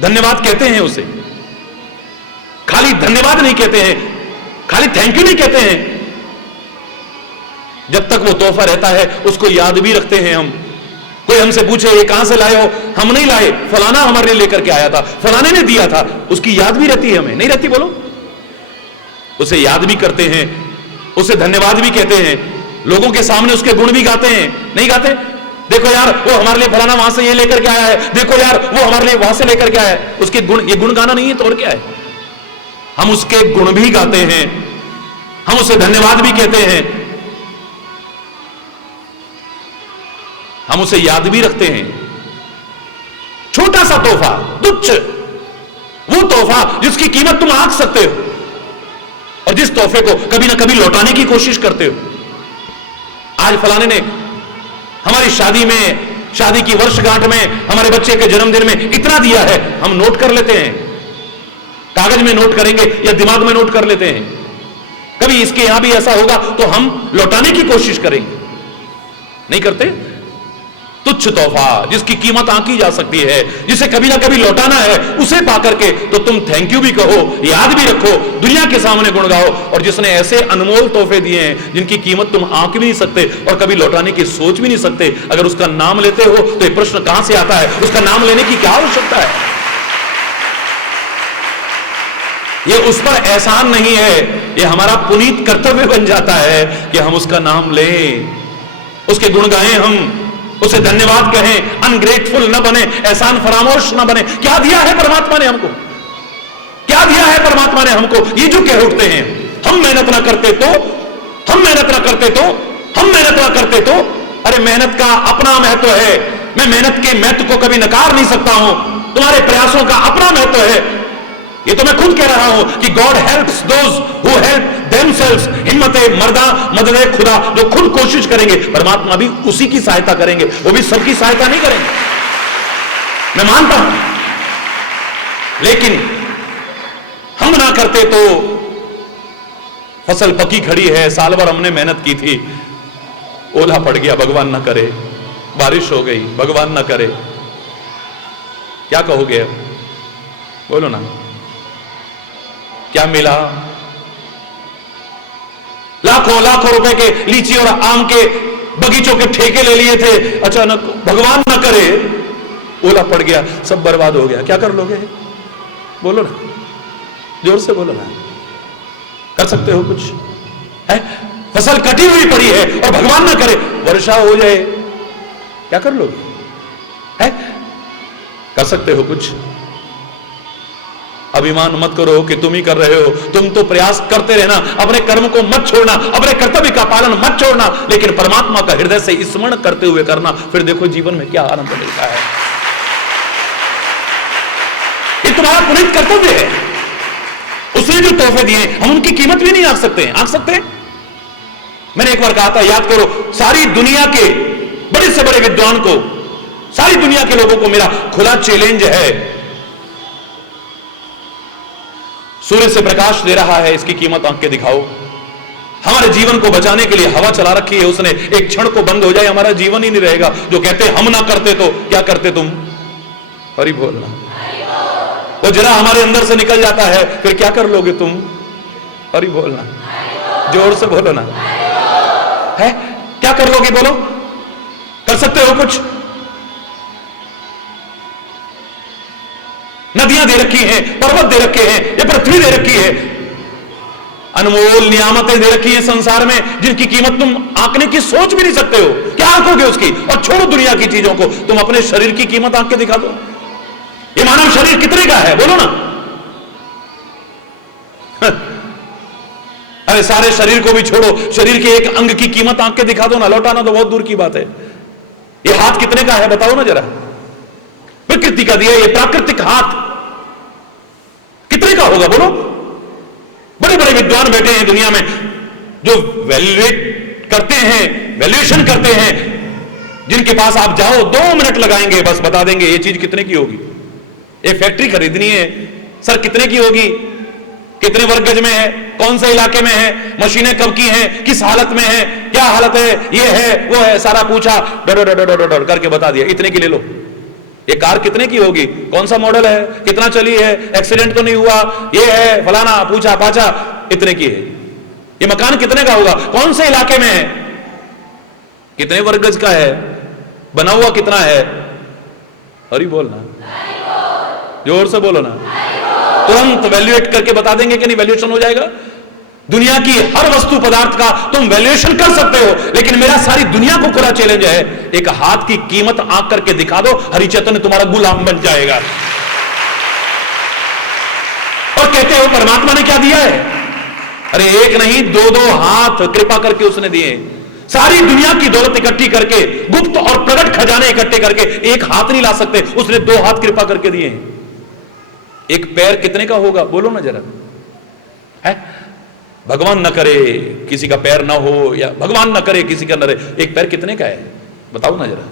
धन्यवाद कहते हैं उसे? खाली धन्यवाद नहीं कहते हैं, खाली थैंक यू नहीं कहते हैं। जब तक वो तोहफा रहता है उसको याद भी रखते हैं हम। कोई हमसे पूछे ये कहां से लाए हो, हम नहीं लाए, फलाना हमारे लिए लेकर के आया था, फलाने ने दिया था, उसकी याद भी रहती है हमें, नहीं रहती? बोलो। उसे याद भी करते हैं, उसे धन्यवाद भी कहते हैं, लोगों के सामने उसके गुण भी गाते हैं, नहीं गाते? देखो यार वो हमारे लिए फलाना वहां से ये लेकर के आया है, देखो यार वो हमारे लिए वहां से लेकर के आया है। उसके गुण, ये गुण गाना नहीं है तो और क्या है? हम उसके गुण भी गाते हैं, हम उसे धन्यवाद भी कहते हैं, हम उसे याद भी रखते हैं। छोटा सा तोहफा, तुच्छ, वो तोहफा जिसकी कीमत तुम आंक सकते हो, और जिस तोहफे को कभी ना कभी लौटाने की कोशिश करते हो। आज फलाने ने हमारी शादी में, शादी की वर्षगांठ में, हमारे बच्चे के जन्मदिन में इतना दिया है, हम नोट कर लेते हैं, कागज में नोट करेंगे या दिमाग में नोट कर लेते हैं। कभी इसके यहां भी ऐसा होगा तो हम लौटाने की कोशिश करेंगे, नहीं करते? तुच्छ तोहफा जिसकी कीमत आंकी जा सकती है, जिसे कभी ना कभी लौटाना है, उसे पाकर के तो तुम थैंक यू भी कहो, याद भी रखो, दुनिया के सामने गुण गाओ। और जिसने ऐसे अनमोल तोहफे दिए हैं जिनकी कीमत तुम आंक भी नहीं सकते और कभी लौटाने की सोच भी नहीं सकते, अगर उसका नाम लेते हो तो ये प्रश्न कहां से आता है? उसका नाम लेने की क्या आवश्यकता है? ये उस पर एहसान नहीं है, ये हमारा पुनीत कर्तव्य बन जाता है कि हम उसका नाम लें, उसके गुण गाएं, हम उसे धन्यवाद कहें, अनग्रेटफुल न बने, एहसान फरामोश न बने। क्या दिया है परमात्मा ने हमको? क्या दिया है परमात्मा ने हमको? ये जो कह उठते हैं हम मेहनत ना करते तो हम मेहनत ना करते तो अरे मेहनत का अपना महत्व है, मैं मेहनत के महत्व को कभी नकार नहीं सकता हूं, तुम्हारे प्रयासों का अपना महत्व है। ये तो मैं खुद कह रहा हूं कि god helps those who help themselves, हिम्मते मर्दा मददे खुदा, जो खुद कोशिश करेंगे परमात्मा भी उसी की सहायता करेंगे, वो भी सबकी सहायता नहीं करेंगे, मैं मानता हूं। लेकिन हम ना करते तो फसल पकी खड़ी है, साल भर हमने मेहनत की थी, ओला पड़ गया, भगवान ना करे, बारिश हो गई, भगवान ना करे, क्या कहोगे? बोलो ना, क्या मिला? लाखों लाखों रुपए के लीची और आम के बगीचों के ठेके ले लिए थे, अचानक भगवान ना करे ओला पड़ गया, सब बर्बाद हो गया, क्या कर लोगे? बोलो ना, जोर से बोलो ना, कर सकते हो कुछ? है फसल कटी हुई पड़ी है और भगवान ना करे वर्षा हो जाए, क्या कर लोगे? है कर सकते हो कुछ? अभिमान मत करो कि तुम ही कर रहे हो, तुम तो प्रयास करते रहना, अपने कर्म को मत छोड़ना, अपने कर्तव्य का पालन मत छोड़ना, लेकिन परमात्मा का हृदय से स्मरण करते हुए करना, फिर देखो जीवन में क्या आनंद मिलता है। ये तुम्हारा पुनीत कर्तव्य है। उसने जो तोहफे दिए हम उनकी कीमत भी नहीं आंक सकते हैं, आंक सकते हैं? मैंने एक बार कहा था, याद करो, सारी दुनिया के बड़े से बड़े विद्वान को, सारी दुनिया के लोगों को मेरा खुला चैलेंज है, सूर्य से प्रकाश दे रहा है, इसकी कीमत आंक के दिखाओ। हमारे जीवन को बचाने के लिए हवा चला रखी है उसने, एक क्षण को बंद हो जाए हमारा जीवन ही नहीं रहेगा। जो कहते हम ना करते तो क्या करते तुम? हरि बोलना। वो जरा हमारे अंदर से निकल जाता है, फिर क्या कर लोगे तुम? हरि बोलना, जोर से बोलो ना, है क्या कर लोगे? बोलो, कर सकते हो कुछ? नदियां दे रखी हैं, पर्वत दे रखे हैं, ये पृथ्वी दे रखी है, अनमोल नियामतें दे रखी हैं संसार में, जिनकी कीमत तुम आंकने की सोच भी नहीं सकते हो। क्या आंकोगे उसकी? और छोड़ो दुनिया की चीजों को, तुम अपने शरीर की कीमत आंक के दिखा दो। ये मानव शरीर कितने का है? बोलो ना। अरे सारे शरीर को भी छोड़ो, शरीर के एक अंग की कीमत आंक के दिखा दो ना, लौटाना तो बहुत दूर की बात है। ये हाथ कितने का है बताओ ना जरा, प्रकृति का दिया ये प्राकृतिक हाथ कितने का होगा? बोलो। बड़े बड़े विद्वान बैठे हैं दुनिया में जो वैल्यूएट करते हैं, वैल्यूएशन करते हैं, जिनके पास आप जाओ 2 मिनट लगाएंगे, बस बता देंगे ये चीज कितने की होगी। एक फैक्ट्री खरीदनी है, सर कितने की होगी, कितने वर्ग गज में है, कौन से इलाके में है, मशीनें कब की हैं, किस हालत में है, क्या हालत है, ये है वो है, सारा पूछा, डर करके बता दिया इतने की ले लो। ये कार कितने की होगी, कौन सा मॉडल है, कितना चली है, एक्सीडेंट तो नहीं हुआ, ये है फलाना, पूछा पाछा, इतने की है। ये मकान कितने का होगा, कौन से इलाके में है, कितने वर्ग गज का है, बना हुआ कितना है। हरि बोलना, जोर से बोलो ना। तुरंत वैल्यूएट करके बता देंगे कि नहीं, वैल्यूएशन हो जाएगा। दुनिया की हर वस्तु पदार्थ का तुम वैल्यूएशन कर सकते हो, लेकिन मेरा सारी दुनिया को खुला चैलेंज है, एक हाथ की कीमत आंक करके दिखा दो, हरि चैतन्य तुम्हारा गुलाम बन जाएगा। और कहते हो परमात्मा ने क्या दिया है? अरे एक नहीं 2-2 हाथ कृपा करके उसने दिए। सारी दुनिया की दौलत इकट्ठी करके, गुप्त और प्रकट खजाने इकट्ठे करके एक हाथ नहीं ला सकते, उसने 2 हाथ कृपा करके दिए। एक पैर कितने का होगा बोलो ना जरा, है? भगवान न करे किसी का पैर ना हो, या भगवान न करे किसी का न रहे, एक पैर कितने का है बताओ ना जरा।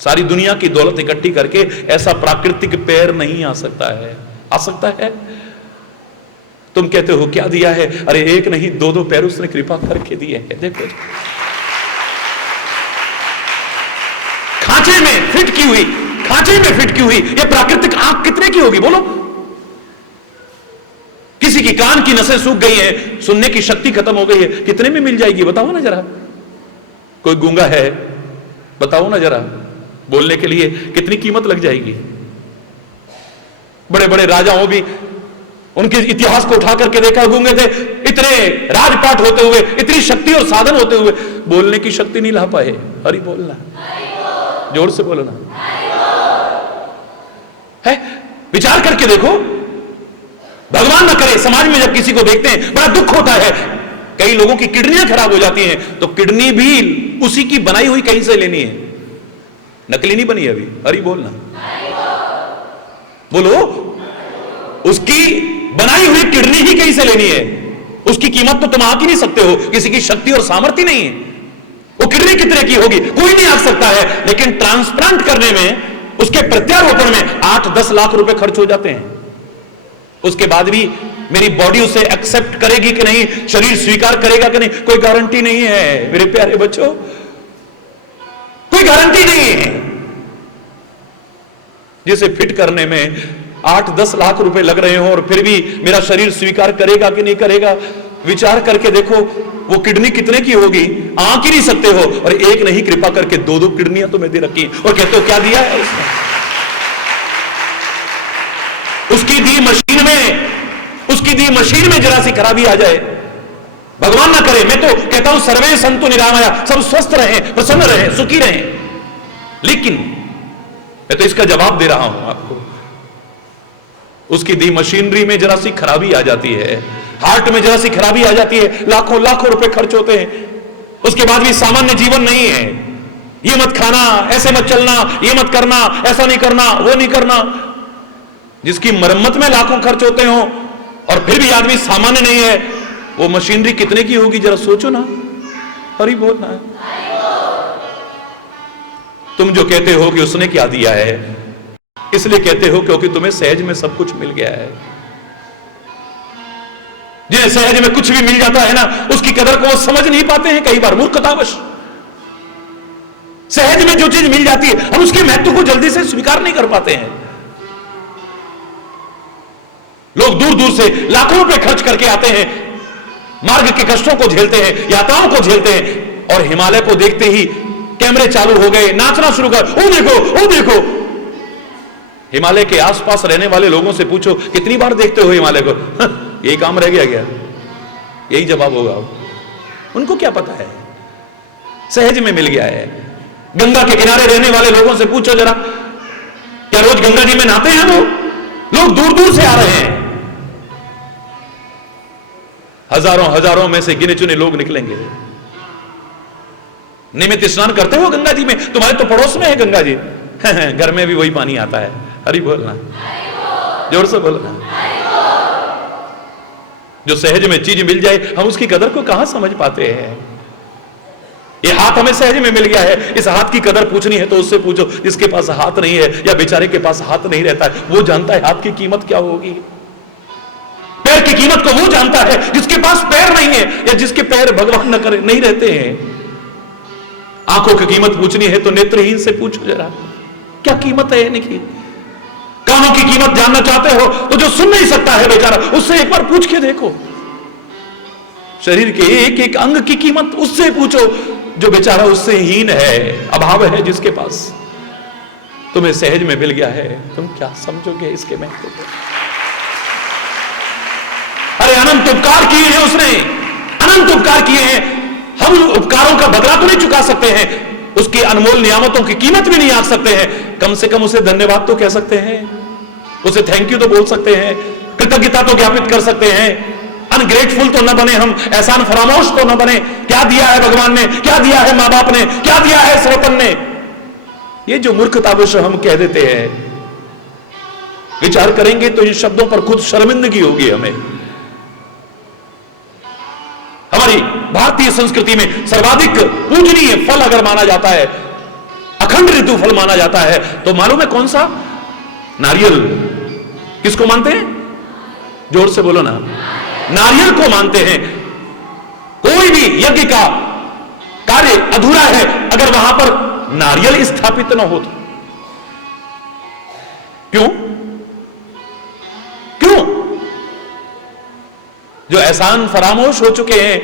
सारी दुनिया की दौलत इकट्ठी करके ऐसा प्राकृतिक पैर नहीं आ सकता है। आ सकता है? तुम कहते हो क्या दिया है? अरे एक नहीं 2-2 पैर उसने कृपा करके दिए हैं। देखो खांचे में फिट की हुई, खांचे में फिट की हुई ये प्राकृतिक आंख कितने की होगी बोलो। किसी की कान की नसें सूख गई है, सुनने की शक्ति खत्म हो गई है, कितने में मिल जाएगी बताओ ना जरा। कोई गूंगा है बताओ ना जरा, बोलने के लिए कितनी कीमत लग जाएगी। बड़े बड़े राजाओं भी उनके इतिहास को उठा करके देखा, गूंगे थे, इतने राजपाट होते हुए, इतनी शक्ति और साधन होते हुए बोलने की शक्ति नहीं ला पाए। हरि बोलना, जोर से बोलना है। विचार करके देखो, भगवान न करे समाज में जब किसी को देखते हैं बड़ा दुख होता है, कई लोगों की किडनियां खराब हो जाती हैं, तो किडनी भी उसी की बनाई हुई कहीं से लेनी है, नकली नहीं बनी अभी। हरी बोलना, बोलो, उसकी बनाई हुई किडनी ही कहीं से लेनी है। उसकी कीमत तो तुम आंक ही नहीं सकते हो, किसी की शक्ति और सामर्थ्य नहीं है। वो किडनी कितने की होगी कोई नहीं आंक सकता है, लेकिन ट्रांसप्लांट करने में, उसके प्रत्यारोपण में 8-10 लाख रुपए खर्च हो जाते हैं। उसके बाद भी मेरी बॉडी उसे एक्सेप्ट करेगी कि नहीं, शरीर स्वीकार करेगा कि नहीं, कोई गारंटी नहीं है मेरे प्यारे बच्चों, कोई गारंटी नहीं है। जिसे फिट करने में 8-10 लाख रुपए लग रहे हो और फिर भी मेरा शरीर स्वीकार करेगा कि नहीं करेगा, विचार करके देखो वो किडनी कितने की होगी, आंक ही नहीं सकते हो। और एक नहीं, कृपा करके 2-2 किडनियां तुम्हें दे रखी और कहते हो क्या दिया है उसने। उसकी दी मशीन में जरा सी खराबी आ जाए, भगवान ना करे, मैं तो कहता हूं सर्वे संतु निरामया, सब स्वस्थ रहें, प्रसन्न रहें, सुखी रहें। लेकिन मैं तो इसका जवाब दे रहा हूं आपको, उसकी दी मशीनरी में जरा सी खराबी आ जाती है, हार्ट में जरा सी खराबी आ जाती है, लाखों लाखों रुपए खर्च होते हैं, उसके बाद भी सामान्य जीवन नहीं है। ये मत खाना, ऐसे मत चलना, ये मत करना, ऐसा नहीं करना, वो नहीं करना। जिसकी मरम्मत में लाखों खर्च होते हो और फिर भी आदमी सामान्य नहीं है, वो मशीनरी कितने की होगी जरा सोचो ना। हरी बोलना है। तुम जो कहते हो कि उसने क्या दिया है, इसलिए कहते हो क्योंकि तुम्हें सहज में सब कुछ मिल गया है। जिन्हें सहज में कुछ भी मिल जाता है ना, उसकी कदर को वो समझ नहीं पाते हैं, कई बार मूर्खतावश। सहज में जो चीज मिल जाती है, हम उसके महत्व को जल्दी से स्वीकार नहीं कर पाते हैं। लोग दूर दूर से लाखों रुपए खर्च करके आते हैं, मार्ग के कष्टों को झेलते हैं, यात्राओं को झेलते हैं, और हिमालय को देखते ही कैमरे चालू हो गए, नाचना शुरू कर, ओ देखो, ओ देखो। हिमालय के आसपास रहने वाले लोगों से पूछो कितनी बार देखते हो हिमालय को, यही काम रह गया क्या, यही जवाब होगा। उनको क्या पता है, सहज में मिल गया है। गंगा के किनारे रहने वाले लोगों से पूछो जरा, क्या रोज गंगा जी में नहाते हैं वो लोग? दूर दूर से आ रहे हैं, हजारों हजारों में से गिने चुने लोग निकलेंगे। नियमित स्नान करते हो गंगा जी में? तुम्हारे तो पड़ोस में है गंगा जी, घर में भी वही पानी आता है। हरी बोलना, जोर से बोलना। जो सहज में चीज मिल जाए, हम उसकी कदर को कहां समझ पाते हैं। ये हाथ हमें सहज में मिल गया है, इस हाथ की कदर पूछनी है तो उससे पूछो जिसके पास हाथ नहीं है, या बेचारे के पास हाथ नहीं रहता है, वो जानता है हाथ की कीमत क्या होगी। पैर की कीमत को वो जानता है जिसके पास पैर नहीं है, या जिसके पैर भगवान न करे नहीं रहते हैं। आंखों की कीमत पूछनी है तो नेत्रहीन से पूछो जरा, क्या कीमत है इनकी। कानों की कीमत जानना चाहते हो तो जो सुन नहीं सकता है बेचारा, उससे एक बार पूछ के देखो। शरीर के एक एक अंग की कीमत उससे पूछो जो बेचारा उससे हीन है, अभाव है जिसके पास। तुम्हें सहज में मिल गया है, तुम क्या समझोगे इसके महत्व को। अरे अनंत उपकार किए हैं उसने, अनंत उपकार किए हैं। हम उपकारों का बदला तो नहीं चुका सकते हैं, उसकी अनमोल नियामतों की कीमत भी नहीं आंक सकते हैं। कम से कम उसे धन्यवाद तो कह सकते हैं, उसे थैंक यू तो बोल सकते हैं, कृतज्ञता तो ज्ञापित कर सकते हैं। अनग्रेटफुल तो न बने हम, एहसान फरामोश तो न बने। क्या दिया है भगवान ने, क्या दिया है मां बाप ने, क्या दिया है इस वतन ने। ये जो मूर्खतावश हम कह देते हैं, विचार करेंगे तो इन शब्दों पर खुद शर्मिंदगी होगी हमें। हमारी भारतीय संस्कृति में सर्वाधिक पूजनीय फल अगर माना जाता है, अखंड ऋतु फल माना जाता है, तो मालूम है कौन सा? नारियल। किसको मानते हैं? जोर से बोलो ना। नारियल को मानते हैं। कोई भी यज्ञ का कार्य अधूरा है अगर वहां पर नारियल स्थापित न हो तो। क्यों? क्यों? जो एहसान फरामोश हो चुके हैं,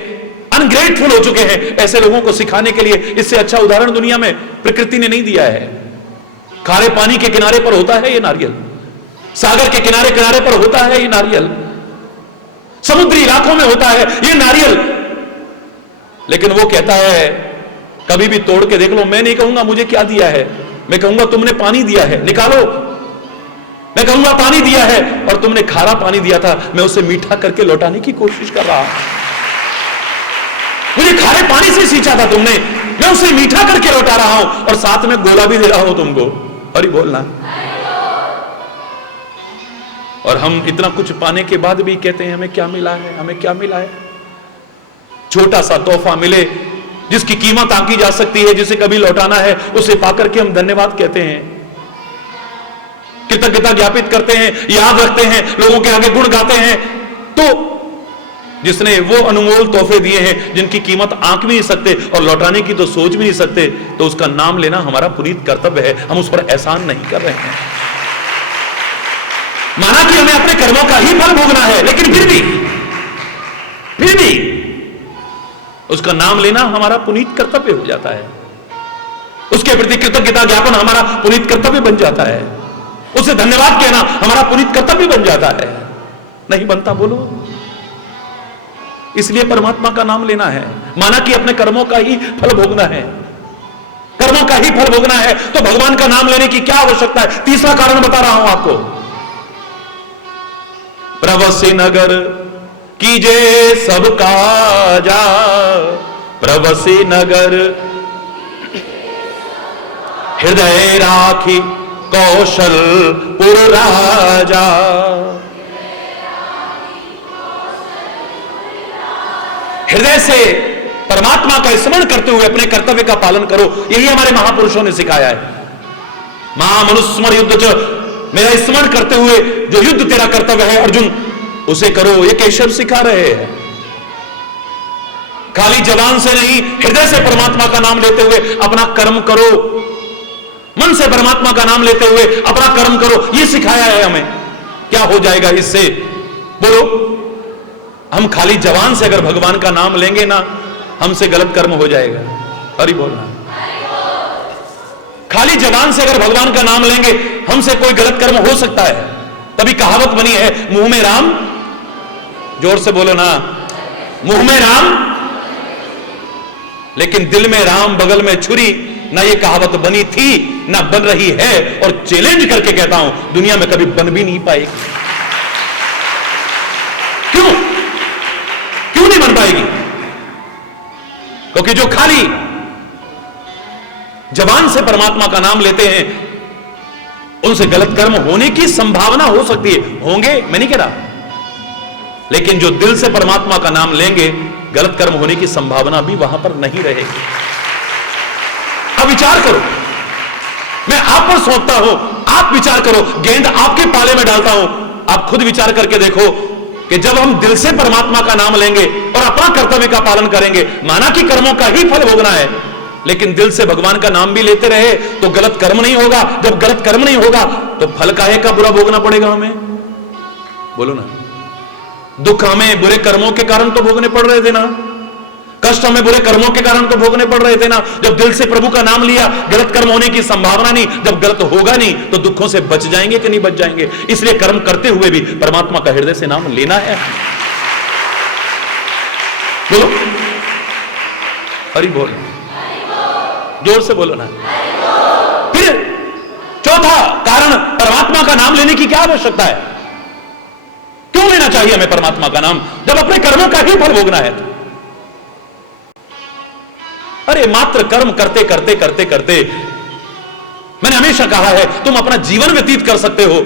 अनग्रेटफुल हो चुके हैं, ऐसे लोगों को सिखाने के लिए इससे अच्छा उदाहरण दुनिया में प्रकृति ने नहीं दिया है। खारे पानी के किनारे पर होता है ये नारियल, सागर के किनारे किनारे पर होता है ये नारियल, समुद्री इलाकों में होता है ये नारियल। लेकिन वो कहता है, कभी भी तोड़ के देख लो, मैं नहीं कहूंगा मुझे क्या दिया है, मैं कहूंगा तुमने पानी दिया है, निकालो। मैं कहूंगा पानी दिया है और तुमने खारा पानी दिया था, मैं उसे मीठा करके लौटाने की कोशिश कर रहा हूं। मुझे खारे पानी से सींचा था तुमने, मैं उसे मीठा करके लौटा रहा हूं और साथ में गोला भी दे रहा हूं तुमको। हरि बोलना। और हम इतना कुछ पाने के बाद भी कहते हैं हमें क्या मिला है, हमें क्या मिला है। छोटा सा तोहफा मिले जिसकी कीमत आंकी जा सकती है, जिसे कभी लौटाना है, उसे पाकर के हम धन्यवाद कहते हैं, कृतज्ञता ज्ञापित करते हैं, याद रखते हैं, लोगों के आगे गुण गाते हैं। तो जिसने वो अनमोल तोहफे दिए हैं जिनकी कीमत आंक भी नहीं सकते और लौटाने की तो सोच भी नहीं सकते, तो उसका नाम लेना हमारा पुनीत कर्तव्य है। हम उस पर एहसान नहीं कर रहे हैं। माना कि हमें अपने कर्मों का ही फल भोगना है, लेकिन फिर भी उसका नाम लेना हमारा पुनीत कर्तव्य हो जाता है। उसके प्रति कृतज्ञता ज्ञापन हमारा पुनीत कर्तव्य बन जाता है। उसे धन्यवाद कहना हमारा पुनीत कर्तव्य बन जाता है। नहीं बनता? बोलो। इसलिए परमात्मा का नाम लेना है। माना कि अपने कर्मों का ही फल भोगना है, कर्मों का ही फल भोगना है, तो भगवान का नाम लेने की क्या आवश्यकता है? तीसरा कारण बता रहा हूं आपको। प्रवसी नगर कीजे सब काजा, प्रवसी नगर हृदय राखी कौशलपुर राजा। हृदय से परमात्मा का स्मरण करते हुए अपने कर्तव्य का पालन करो। यही हमारे महापुरुषों ने सिखाया है। महामनुस्मर युद्ध च, मेरा स्मरण करते हुए जो युद्ध तेरा कर्तव्य है अर्जुन, उसे करो। ये केशव सिखा रहे हैं। खाली जबान से नहीं, हृदय से परमात्मा का नाम लेते हुए अपना कर्म करो। मन से परमात्मा का नाम लेते हुए अपना कर्म करो, ये सिखाया है हमें। क्या हो जाएगा इससे? बोलो। हम खाली जबान से अगर भगवान का नाम लेंगे ना, हमसे गलत कर्म हो जाएगा। हरि बोलना। खाली जबान से अगर भगवान का नाम लेंगे, हमसे कोई गलत कर्म हो सकता है। तभी कहावत बनी है, मुंह में राम, जोर से बोलो ना, मुंह में राम लेकिन दिल में राम, बगल में छुरी। ना ये कहावत बनी थी, ना बन रही है, और चैलेंज करके कहता हूं दुनिया में कभी बन भी नहीं पाएगी। क्यों नहीं बन पाएगी? क्योंकि जो खाली जबान से परमात्मा का नाम लेते हैं, उनसे गलत कर्म होने की संभावना हो सकती है। होंगे, मैं नहीं कह रहा, लेकिन जो दिल से परमात्मा का नाम लेंगे, गलत कर्म होने की संभावना भी वहां पर नहीं रहेगी। अब विचार करो, मैं आप पर सौंपता हूं, आप विचार करो, गेंद आपके पाले में डालता हूं। आप खुद विचार करके देखो कि जब हम दिल से परमात्मा का नाम लेंगे और अपना कर्तव्य का पालन करेंगे, माना कि कर्मों का ही फल भोगना है, लेकिन दिल से भगवान का नाम भी लेते रहे, तो गलत कर्म नहीं होगा। जब गलत कर्म नहीं होगा तो फल काहे का बुरा भोगना पड़ेगा हमें? बोलो ना। दुख हमें बुरे कर्मों के कारण तो भोगने पड़ रहे थे ना, कष्ट हमें बुरे कर्मों के कारण तो भोगने पड़ रहे थे ना। जब दिल से प्रभु का नाम लिया, गलत कर्म होने की संभावना नहीं। जब गलत होगा नहीं तो दुखों से बच जाएंगे कि नहीं बच जाएंगे? इसलिए कर्म करते हुए भी परमात्मा का हृदय से नाम लेना है। बोलो, हरि बोल, जोर से बोलो ना। फिर चौथा कारण, परमात्मा का नाम लेने की क्या आवश्यकता है? क्यों लेना चाहिए हमें परमात्मा का नाम जब अपने कर्मों का ही फल भोगना है? अरे मात्र कर्म करते करते करते करते, मैंने हमेशा कहा है, तुम अपना जीवन व्यतीत कर सकते हो,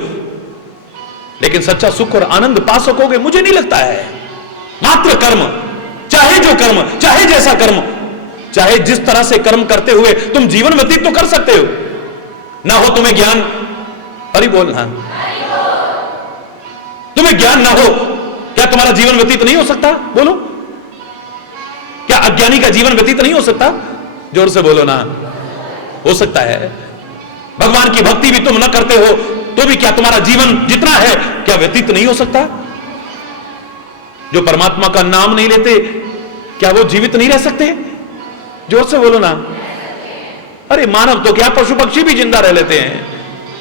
लेकिन सच्चा सुख और आनंद पा सकोगे मुझे नहीं लगता है। मात्र कर्म, चाहे जो कर्म, चाहे जैसा कर्म, चाहे जिस तरह से कर्म करते हुए तुम जीवन व्यतीत तो कर सकते हो। ना हो तुम्हें ज्ञान, हरि बोलना, तुम्हें ज्ञान ना हो, क्या तुम्हारा जीवन व्यतीत नहीं हो सकता? बोलो, क्या अज्ञानी का जीवन व्यतीत नहीं हो सकता? जोर से बोलो ना। हो सकता है। भगवान की भक्ति भी तुम न करते हो तो भी क्या तुम्हारा जीवन जितना है क्या व्यतीत नहीं हो सकता? जो परमात्मा का नाम नहीं लेते, क्या वो जीवित नहीं रह सकते? जोर से बोलो ना। अरे मानव तो क्या, पशु पक्षी भी जिंदा रह लेते हैं,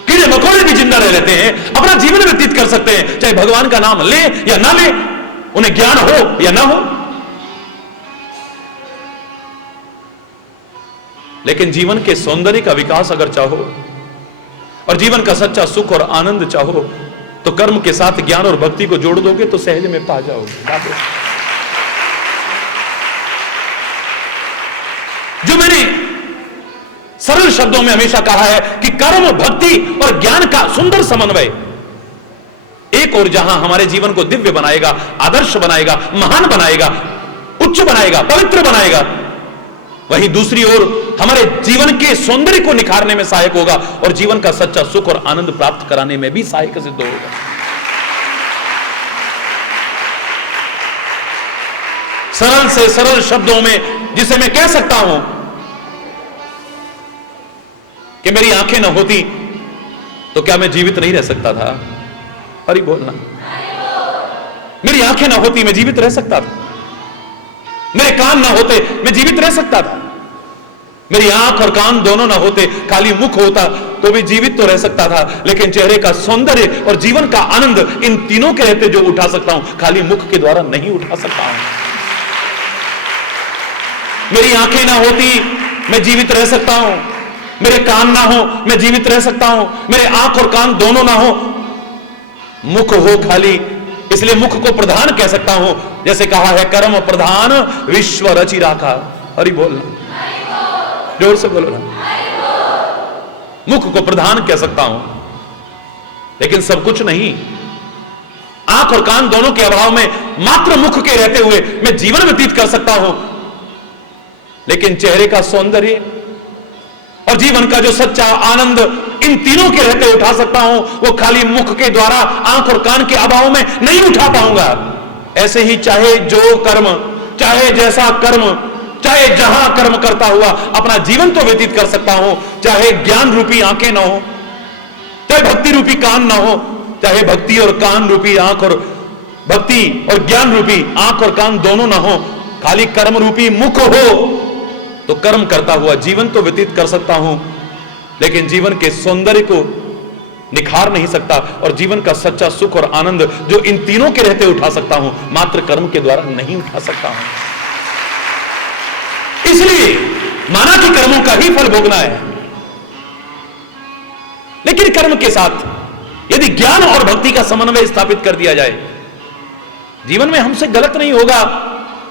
कीड़े मकोड़े भी जिंदा रह लेते हैं, अपना जीवन व्यतीत कर सकते हैं, चाहे भगवान का नाम ले या ना ले, उन्हें ज्ञान हो या ना हो। लेकिन जीवन के सौंदर्य का विकास अगर चाहो और जीवन का सच्चा सुख और आनंद चाहो, तो कर्म के साथ ज्ञान और भक्ति को जोड़ दोगे तो सहज में पा जाओगे। जो मैंने सरल शब्दों में हमेशा कहा है कि कर्म, भक्ति और ज्ञान का सुंदर समन्वय एक और जहां हमारे जीवन को दिव्य बनाएगा, आदर्श बनाएगा, महान बनाएगा, उच्च बनाएगा, पवित्र बनाएगा, वहीं दूसरी ओर हमारे जीवन के सौंदर्य को निखारने में सहायक होगा और जीवन का सच्चा सुख और आनंद प्राप्त कराने में भी सहायक सिद्ध होगा। सरल से सरल शब्दों में जिसे मैं कह सकता हूं कि मेरी आंखें न होती तो क्या मैं जीवित नहीं रह सकता था? हरि बोलना। मेरी आंखें ना होती मैं जीवित रह सकता था, मेरे कान ना होते मैं जीवित रह सकता था, मेरी आंख और कान दोनों ना होते, खाली मुख होता तो भी जीवित तो रह सकता था, लेकिन चेहरे का सौंदर्य और जीवन का आनंद इन तीनों के रहते जो उठा सकता हूं, खाली मुख के द्वारा नहीं उठा सकता हूं। मेरी आंखें ना होती मैं जीवित रह सकता हूं, मेरे कान ना हो मैं जीवित रह सकता हूं, मेरे आंख और कान दोनों ना हो, मुख हो खाली, इसलिए मुख को प्रधान कह सकता हूं। जैसे कहा है कर्म प्रधान विश्व रचि राखा। हरि बोलना, जोर से बोलो ना। मुख को प्रधान कह सकता हूं, लेकिन सब कुछ नहीं। आंख और कान दोनों के अभाव में मात्र मुख के रहते हुए मैं जीवन व्यतीत कर सकता हूं, लेकिन चेहरे का सौंदर्य और जीवन का जो सच्चा आनंद इन तीनों के रहते उठा सकता हूं, वो खाली मुख के द्वारा आंख और कान के अभाव में नहीं उठा पाऊंगा। ऐसे ही चाहे जो कर्म, चाहे जैसा कर्म, चाहे जहां कर्म करता हुआ अपना जीवन तो व्यतीत कर सकता हूं, चाहे ज्ञान रूपी आंखें ना हो, चाहे भक्ति रूपी कान ना हो, चाहे भक्ति और कान रूपी आंख और भक्ति और ज्ञान रूपी आंख और कान दोनों ना हो, खाली कर्म रूपी मुख हो, तो कर्म करता हुआ जीवन तो व्यतीत कर सकता हूं, लेकिन जीवन के सौंदर्य को निखार नहीं सकता और जीवन का सच्चा सुख और आनंद जो इन तीनों के रहते उठा सकता हूं, मात्र कर्म के द्वारा नहीं उठा सकता हूं। इसलिए माना कि कर्मों का ही फल भोगना है, लेकिन कर्म के साथ यदि ज्ञान और भक्ति का समन्वय स्थापित कर दिया जाए, जीवन में हमसे गलत नहीं होगा।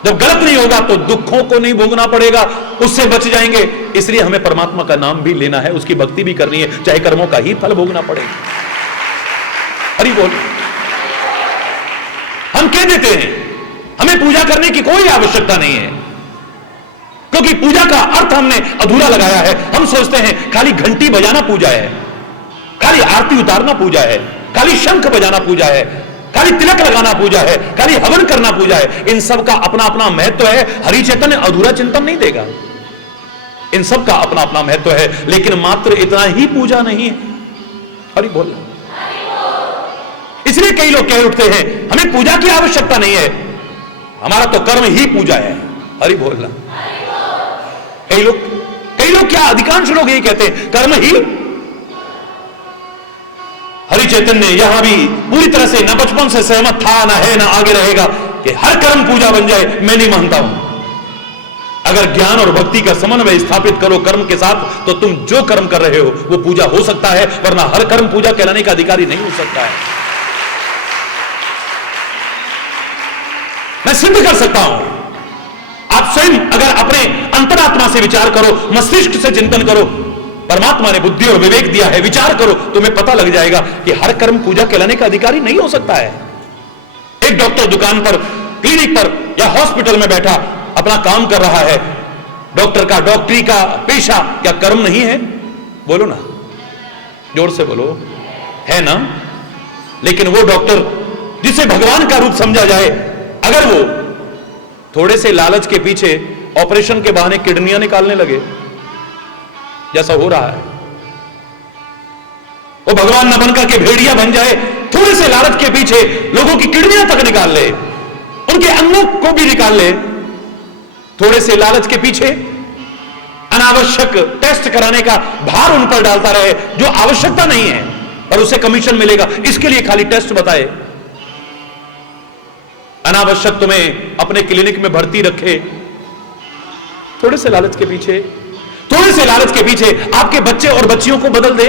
जब गलत नहीं होगा तो दुखों को नहीं भोगना पड़ेगा, उससे बच जाएंगे। इसलिए हमें परमात्मा का नाम भी लेना है, उसकी भक्ति भी करनी है, चाहे कर्मों का ही फल भोगना पड़ेगा। हरि बोल। हम कह देते हैं हमें पूजा करने की कोई आवश्यकता नहीं है, क्योंकि पूजा का अर्थ हमने अधूरा लगाया है। हम सोचते हैं खाली घंटी बजाना पूजा है, खाली आरती उतारना पूजा है, खाली शंख बजाना पूजा है, खाली तिलक लगाना पूजा है, खाली हवन करना पूजा है। इन सब का अपना अपना महत्व है। हरि चैतन्य अधूरा चिंतन नहीं देगा, इन सब का अपना अपना महत्व है, लेकिन मात्र इतना ही पूजा नहीं है। हरि बोल। इसलिए कई लोग कह उठते हैं हमें पूजा की आवश्यकता नहीं है, हमारा तो कर्म ही पूजा है। हरि बोलना। कई लोग क्या, अधिकांश लोग यही कहते हैं कर्म ही। हरि चैतन्य यहां भी पूरी तरह से न बचपन से सहमत था, न है, न आगे रहेगा कि हर कर्म पूजा बन जाए। मैं नहीं मानता हूं। अगर ज्ञान और भक्ति का समन्वय स्थापित करो कर्म के साथ, तो तुम जो कर्म कर रहे हो वो पूजा हो सकता है, वरना हर कर्म पूजा कहलाने का अधिकारी नहीं हो सकता है। मैं सिद्ध कर सकता हूं। आप स्वयं अगर अपने अंतरात्मा से विचार करो, मस्तिष्क से चिंतन करो, परमात्मा ने बुद्धि और विवेक दिया है, विचार करो, तुम्हें पता लग जाएगा कि हर कर्म पूजा कहलाने का अधिकारी नहीं हो सकता है। एक डॉक्टर दुकान पर, क्लिनिक पर या हॉस्पिटल में बैठा अपना काम कर रहा है, डॉक्टर का, डॉक्टरी का पेशा क्या कर्म नहीं है? बोलो ना, जोर से बोलो, है ना? लेकिन वो डॉक्टर जिसे भगवान का रूप समझा जाए, अगर वो थोड़े से लालच के पीछे ऑपरेशन के बहाने किडनियां निकालने लगे, जैसा हो रहा है, वो भगवान न बनकर के भेड़िया बन जाए, थोड़े से लालच के पीछे लोगों की किडनियां तक निकाल ले, उनके अंगों को भी निकाल ले, थोड़े से लालच के पीछे अनावश्यक टेस्ट कराने का भार उन पर डालता रहे, जो आवश्यकता नहीं है, और उसे कमीशन मिलेगा, इसके लिए खाली टेस्ट बताए, अनावश्यक तुम्हें अपने क्लिनिक में भर्ती रखे, थोड़े से लालच के पीछे, थोड़े से लालच के पीछे आपके बच्चे और बच्चियों को बदल दे,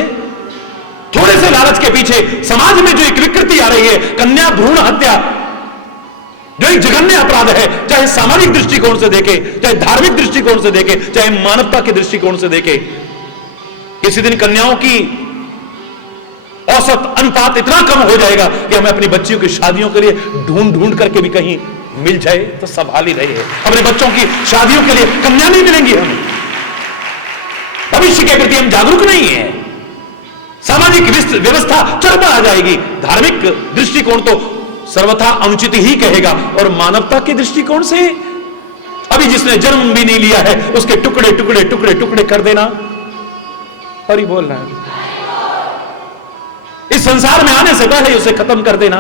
थोड़े से लालच के पीछे समाज में जो एक विकृति आ रही है, कन्या भ्रूण हत्या, जो एक जघन्य अपराध है, चाहे सामाजिक दृष्टिकोण से देखे, चाहे धार्मिक दृष्टिकोण से देखे, चाहे मानवता के दृष्टिकोण से देखे। किसी दिन कन्याओं की औसत अनुपात इतना कम हो जाएगा कि हमें अपनी बच्चियों की शादियों के लिए ढूंढ ढूंढ करके भी कहीं मिल जाए तो संभाल ही रही है। अपने बच्चों की शादियों के लिए कन्या नहीं मिलेंगी हमें। भविष्य के प्रति हम जागरूक नहीं है। सामाजिक व्यवस्था चरबा आ जाएगी। धार्मिक दृष्टिकोण तो सर्वथा अनुचित ही कहेगा, और मानवता के दृष्टिकोण से अभी जिसने जन्म भी नहीं लिया है उसके टुकड़े टुकड़े टुकड़े टुकड़े कर देना, हरि बोल रहा है। इस संसार में आने से पहले उसे खत्म कर देना,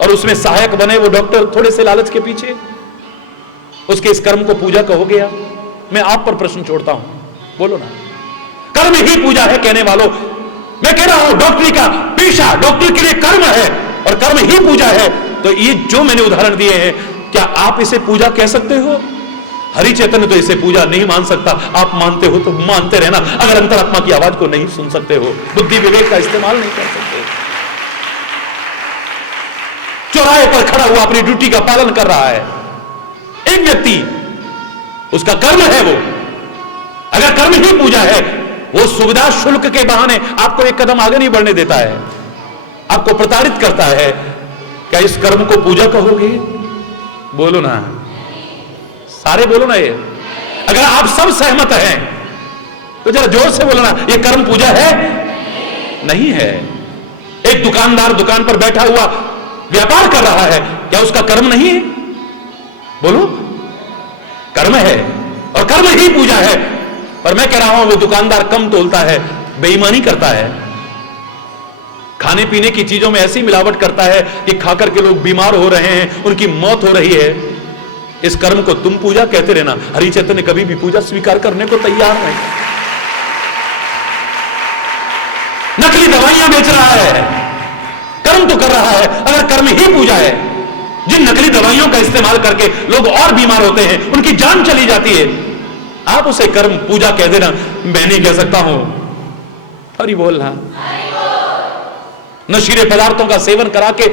और उसमें सहायक बने वो डॉक्टर थोड़े से लालच के पीछे, उसके इस कर्म को पूजा कहोगे आप? मैं आप पर प्रश्न छोड़ता हूं, बोलो ना। कर्म ही पूजा है कहने वालों, मैं कह रहा हूं डॉक्टरी का पेशा, डॉक्टर के लिए कर्म है और कर्म ही पूजा है। तो ये जो मैंने उदाहरण दिए हैं, क्या आप इसे पूजा कह सकते हो? हरि चैतन्य तो इसे पूजा नहीं मान सकता। आप मानते हो तो मानते रहना, अगर अंतरात्मा की आवाज को नहीं सुन सकते हो, बुद्धि विवेक का इस्तेमाल नहीं कर सकते। चौराहे पर खड़ा हुआ अपनी ड्यूटी का पालन कर रहा है एक व्यक्ति, उसका कर्म है वो। अगर कर्म ही पूजा है, वो सुविधा शुल्क के बहाने आपको एक कदम आगे नहीं बढ़ने देता है, आपको प्रताड़ित करता है। क्या इस कर्म को पूजा कहोगे? बोलो ना, सारे बोलो ना। ये अगर आप सब सहमत हैं तो जरा जोर से बोलो ना, ये कर्म पूजा है? नहीं है। एक दुकानदार दुकान पर बैठा हुआ व्यापार कर रहा है, क्या उसका कर्म नहीं है? बोलो, कर्म है और कर्म ही पूजा है। पर मैं कह रहा हूं वो दुकानदार कम तोलता है, बेईमानी करता है, खाने पीने की चीजों में ऐसी मिलावट करता है कि खाकर के लोग बीमार हो रहे हैं, उनकी मौत हो रही है। इस कर्म को तुम पूजा कहते रहना। हरि चैतन्य कभी भी पूजा स्वीकार करने को तैयार नहीं। नकली दवाइयां बेच रहा है, कर्म तो कर रहा है। अगर कर्म ही पूजा है, जिन नकली दवाइयों का इस्तेमाल करके लोग और बीमार होते हैं, उनकी जान चली जाती है, आप उसे कर्म पूजा कह देना। मैं नहीं कह सकता हूं। हरि बोल रहा। नशीले पदार्थों का सेवन करा के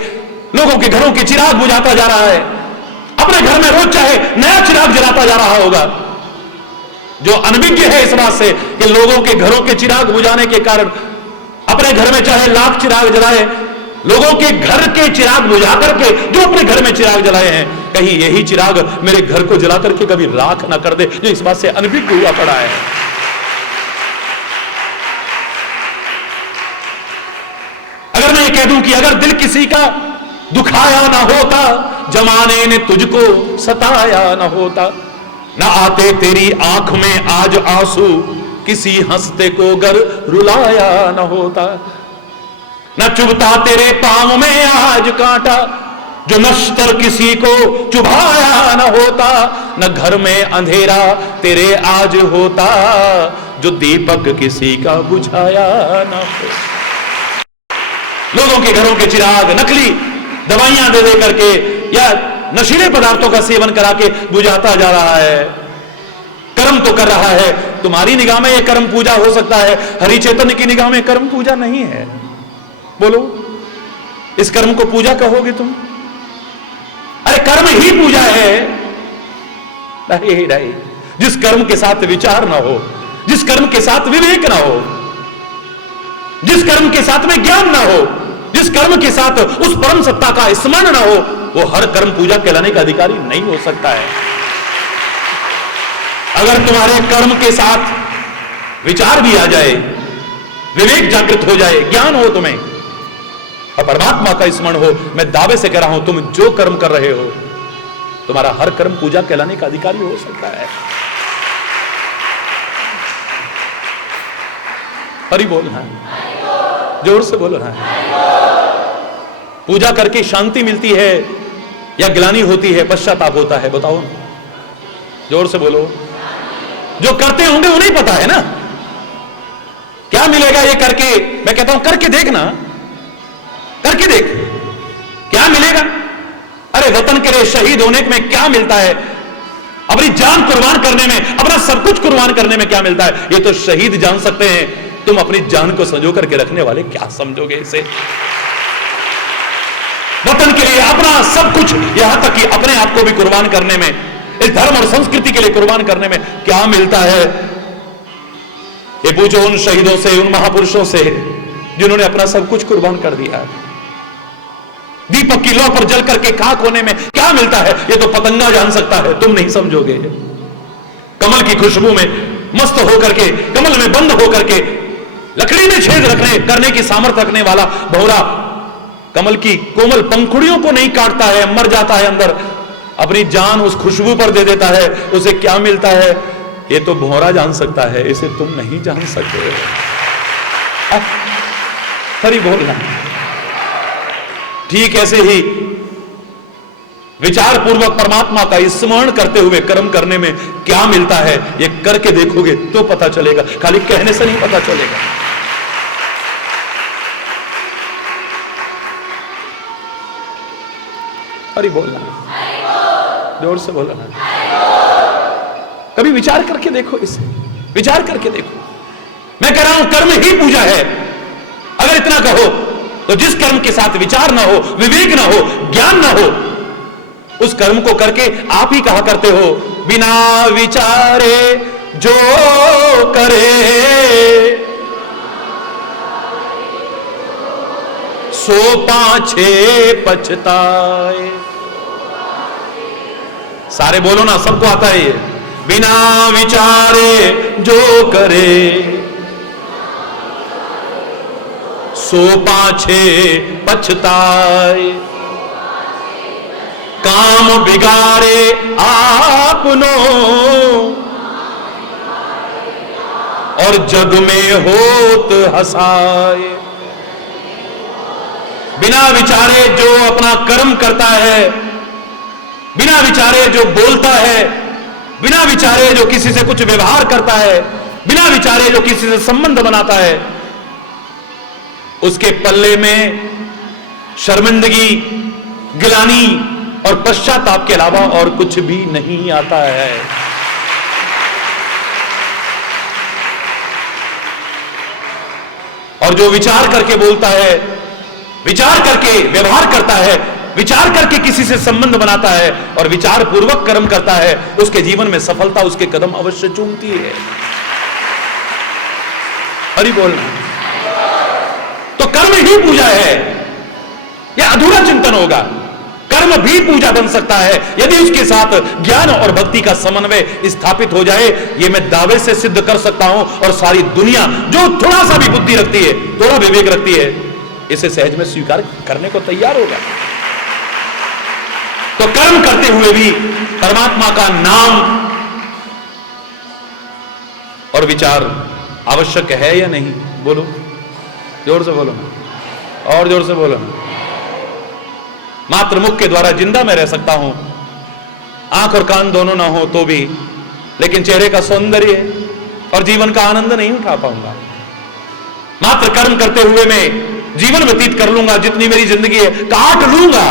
लोगों के घरों के चिराग बुझाता जा रहा है। अपने घर में रोज चाहे नया चिराग जलाता जा रहा होगा। जो अनभिज्ञ है इस बात से कि लोगों के घरों के चिराग बुझाने के कारण अपने घर में चाहे लाख चिराग जलाए, लोगों के घर के चिराग बुझा करके जो अपने घर में चिराग जलाए हैं, कहीं यही चिराग मेरे घर को जला करके कभी राख ना कर दे, जो इस बात से अनभिज्ञ हुआ पड़ा है। अगर मैं ये कह दूं कि अगर दिल किसी का दुखाया ना होता, जमाने ने तुझको सताया ना होता, ना आते तेरी आंख में आज आंसू, किसी हंसते को गर रुलाया ना होता, न चुभता तेरे पांव में आज कांटा, जो नश्तर किसी को चुभाया न होता, न घर में अंधेरा तेरे आज होता, जो दीपक किसी का बुझाया न हो। लोगों के घरों के चिराग नकली दवाइयां दे दे करके या नशीले पदार्थों का सेवन करा के बुझाता जा रहा है। कर्म तो कर रहा है। तुम्हारी निगाह में यह कर्म पूजा हो सकता है, हरि चैतन्य की निगाह में कर्म पूजा नहीं है। बोलो, इस कर्म को पूजा कहोगे तुम? अरे कर्म ही पूजा है। नहीं, जिस कर्म के साथ विचार ना हो, जिस कर्म के साथ विवेक ना हो, जिस कर्म के साथ में ज्ञान ना हो, जिस कर्म के साथ उस परम सत्ता का स्मरण ना हो, वो हर कर्म पूजा कहलाने का अधिकारी नहीं हो सकता है। अगर तुम्हारे कर्म के साथ विचार भी आ जाए, विवेक जागृत हो जाए, ज्ञान हो तुम्हें और परमात्मा का स्मरण हो, मैं दावे से कह रहा हूं तुम जो कर्म कर रहे हो, तुम्हारा हर कर्म पूजा कहलाने का अधिकारी हो सकता है। हरि बोल रहा है, जोर से बोल रहा है। पूजा करके शांति मिलती है या ग्लानि होती है, पश्चाताप होता है? बताओ, जोर से बोलो। जो करते होंगे उन्हें पता है ना क्या मिलेगा ये करके। मैं कहता हूं करके देखना, करके देख क्या मिलेगा। अरे वतन के लिए शहीद होने में क्या मिलता है, अपनी जान कुर्बान करने में, अपना सब कुछ कुर्बान करने में क्या मिलता है, ये तो शहीद जान सकते हैं। तुम अपनी जान को संजो करके रखने वाले क्या समझोगे इसे? वतन के लिए सब कुछ, यहां तक कि अपने आप को भी कुर्बान करने में, इस धर्म और संस्कृति के लिए कुर्बान करने में क्या मिलता है? ये पूछो उन शहीदों से, उन महापुरुषों से जिन्होंने अपना सब कुछ कुर्बान कर दिया। दीपक की लौ पर जल करके खाक होने में क्या मिलता है, ये तो पतंगा जान सकता है, तुम नहीं समझोगे। कमल की खुशबू में मस्त होकर के, कमल में बंद होकर के, लकड़ी में छेद रखने करने की सामर्थ्य रखने वाला भौरा कमल की कोमल पंखुड़ियों को नहीं काटता है, मर जाता है अंदर, अपनी जान उस खुशबू पर दे देता है, उसे क्या मिलता है ये तो भौरा जान सकता है, इसे तुम नहीं जान सकते। हरि बोलना। ठीक ऐसे ही विचार पूर्वक परमात्मा का स्मरण करते हुए कर्म करने में क्या मिलता है, ये करके देखोगे तो पता चलेगा, खाली कहने से नहीं पता चलेगा। अरे बोलना, जोर से बोलना। कभी विचार करके देखो, इसे विचार करके देखो। मैं कह रहा हूं कर्म ही पूजा है। अगर इतना कहो तो जिस कर्म के साथ विचार ना हो, विवेक ना हो, ज्ञान ना हो, उस कर्म को करके आप ही कहा करते हो, बिना विचारे जो करे सो पाछे पछताए। सारे बोलो ना, सबको आता है ये। बिना विचारे जो करे सो पाछे पछताए। काम बिगाड़े आपनो और जग में होत हसाए। बिना विचारे जो अपना कर्म करता है, बिना विचारे जो बोलता है, बिना विचारे जो किसी से कुछ व्यवहार करता है, बिना विचारे जो किसी से संबंध बनाता है, उसके पल्ले में शर्मिंदगी, गिलानी और पश्चाताप के अलावा और कुछ भी नहीं आता है। और जो विचार करके बोलता है, विचार करके व्यवहार करता है, विचार करके किसी से संबंध बनाता है और विचार पूर्वक कर्म करता है, उसके जीवन में सफलता उसके कदम अवश्य चूमती है। हरि बोलना। तो कर्म ही पूजा है, यह अधूरा चिंतन होगा। कर्म भी पूजा बन सकता है यदि उसके साथ ज्ञान और भक्ति का समन्वय स्थापित हो जाए। यह मैं दावे से सिद्ध कर सकता हूं और सारी दुनिया जो थोड़ा सा भी बुद्धि रखती है, थोड़ा विवेक रखती है, इसे सहज में स्वीकार करने को तैयार होगा। तो कर्म करते हुए भी परमात्मा का नाम और विचार आवश्यक है या नहीं? बोलो, जोर से बोलो ना, और जोर से बोलो ना। मात्र मुख के द्वारा जिंदा मैं रह सकता हूं, आंख और कान दोनों ना हो तो भी, लेकिन चेहरे का सौंदर्य और जीवन का आनंद नहीं उठा पाऊंगा। मात्र कर्म करते हुए मैं जीवन व्यतीत कर लूंगा, जितनी मेरी जिंदगी है काट लूंगा,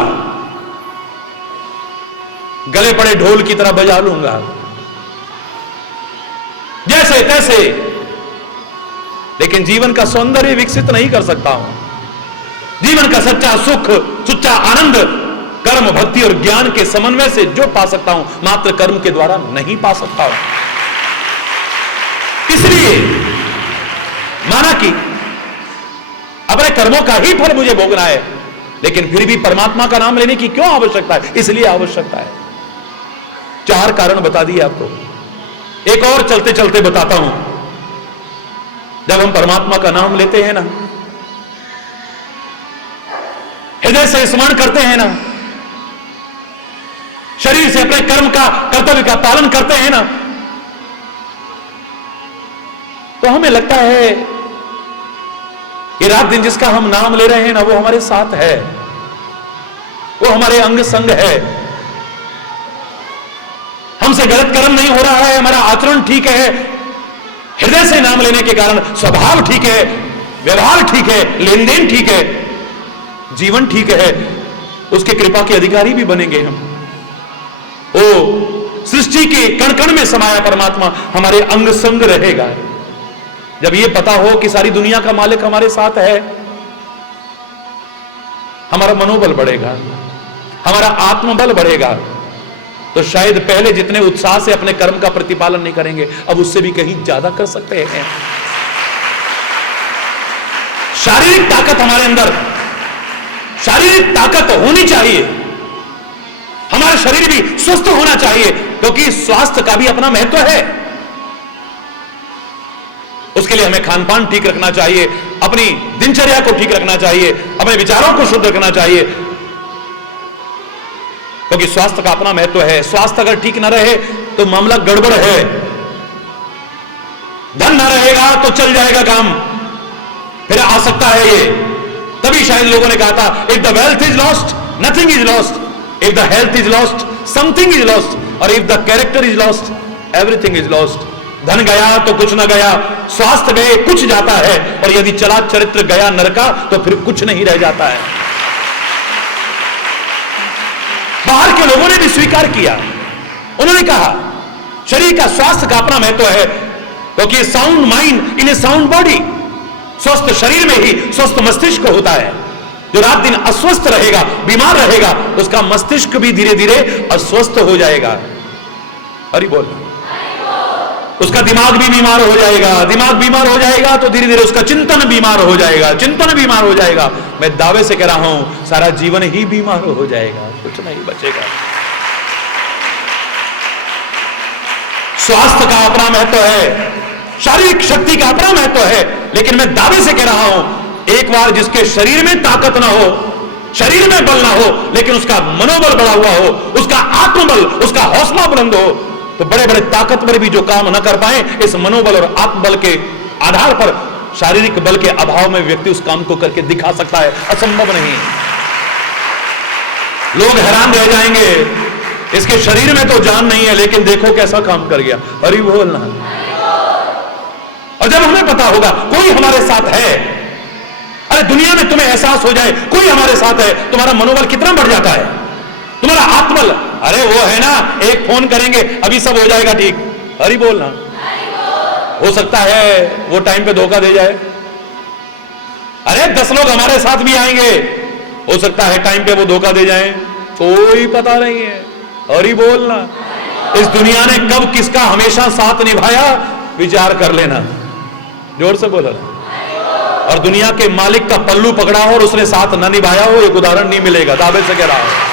गले पड़े ढोल की तरह बजा लूंगा, जैसे तैसे, लेकिन जीवन का सौंदर्य विकसित नहीं कर सकता हूं। जीवन का सच्चा सुख, सच्चा आनंद कर्म, भक्ति और ज्ञान के समन्वय से जो पा सकता हूं, मात्र कर्म के द्वारा नहीं पा सकता हूं। इसलिए माना कि अपने कर्मों का ही फल मुझे भोगना है, लेकिन फिर भी परमात्मा का नाम लेने की क्यों आवश्यकता है? इसलिए आवश्यकता है। 4 कारण बता दिए आपको, एक और चलते चलते बताता हूं। जब हम परमात्मा का नाम लेते हैं ना, हृदय से स्मरण करते हैं ना, शरीर से अपने कर्म का, कर्तव्य का पालन करते हैं ना, तो हमें लगता है ये रात दिन जिसका हम नाम ले रहे हैं ना, वो हमारे साथ है, वो हमारे अंग संग है। हमसे गलत कर्म नहीं हो रहा है, हमारा आचरण ठीक है, हृदय से नाम लेने के कारण स्वभाव ठीक है, व्यवहार ठीक है, लेन देन ठीक है, जीवन ठीक है, उसके कृपा के अधिकारी भी बनेंगे हम। ओ सृष्टि के कण कण में समाया परमात्मा हमारे अंग संग रहेगा। जब ये पता हो कि सारी दुनिया का मालिक हमारे साथ है, हमारा मनोबल बढ़ेगा, हमारा आत्मबल बढ़ेगा, तो शायद पहले जितने उत्साह से अपने कर्म का प्रतिपालन नहीं करेंगे, अब उससे भी कहीं ज्यादा कर सकते हैं। शारीरिक ताकत हमारे अंदर, शारीरिक ताकत होनी चाहिए, हमारा शरीर भी स्वस्थ होना चाहिए, क्योंकि स्वास्थ्य का भी अपना महत्व है। उसके लिए हमें खान पान ठीक रखना चाहिए, अपनी दिनचर्या को ठीक रखना चाहिए, अपने विचारों को शुद्ध रखना चाहिए, क्योंकि स्वास्थ्य का अपना महत्व है। स्वास्थ्य अगर ठीक ना रहे तो मामला गड़बड़ है। धन ना रहेगा तो चल जाएगा काम, फिर आ सकता है ये। तभी शायद लोगों ने कहा था, if the wealth is lost nothing is lost, if the health is lost something is lost, और if the character is lost everything is lost. धन गया तो कुछ ना गया, स्वास्थ्य गए कुछ जाता है, और यदि चला चरित्र गया नरका तो फिर कुछ नहीं रह जाता है। बाहर के लोगों ने भी स्वीकार किया, उन्होंने कहा शरीर का स्वास्थ्य का अपना महत्व है, क्योंकि sound mind in A sound body, स्वस्थ शरीर में ही स्वस्थ मस्तिष्क होता है। जो रात दिन अस्वस्थ रहेगा, बीमार रहेगा, उसका मस्तिष्क भी धीरे धीरे अस्वस्थ हो जाएगा। हरि बोल। उसका दिमाग भी बीमार हो जाएगा, दिमाग बीमार हो जाएगा तो धीरे धीरे उसका चिंतन बीमार हो जाएगा, चिंतन बीमार हो जाएगा। मैं दावे से कह रहा हूं सारा जीवन ही बीमार हो जाएगा, कुछ नहीं बचेगा। स्वास्थ्य का अपना महत्व है, शारीरिक शक्ति का अपना महत्व है, लेकिन मैं दावे से कह रहा हूं एक बार जिसके शरीर में ताकत ना हो, शरीर में बल ना हो, लेकिन उसका मनोबल बढ़ा हुआ हो, उसका आत्मबल, उसका हौसला बुलंद हो, तो बड़े बड़े ताकतवर भी जो काम न कर पाए, इस मनोबल और आत्मबल के आधार पर शारीरिक बल के अभाव में व्यक्ति उस काम को करके दिखा सकता है। असंभव नहीं। लोग हैरान रह जाएंगे, इसके शरीर में तो जान नहीं है, लेकिन देखो कैसा काम कर गया। हरि बोलना। और जब हमें पता होगा कोई हमारे साथ है, अरे दुनिया में तुम्हें एहसास हो जाए कोई हमारे साथ है, तुम्हारा मनोबल कितना बढ़ जाता है, तुम्हारा आत्मबल। अरे वो है ना, एक फोन करेंगे अभी सब हो जाएगा ठीक। हरि बोलना। हो सकता है वो टाइम पे धोखा दे जाए। अरे 10 लोग हमारे साथ भी आएंगे, हो सकता है टाइम पे वो धोखा दे जाएं, कोई पता नहीं है। हरि बोलना। इस दुनिया ने कब किसका हमेशा साथ निभाया, विचार कर लेना। जोर से बोला। और दुनिया के मालिक का पल्लू पकड़ा हो और उसने साथ न निभाया हो, एक उदाहरण नहीं मिलेगा, दावे से कह रहा हूं।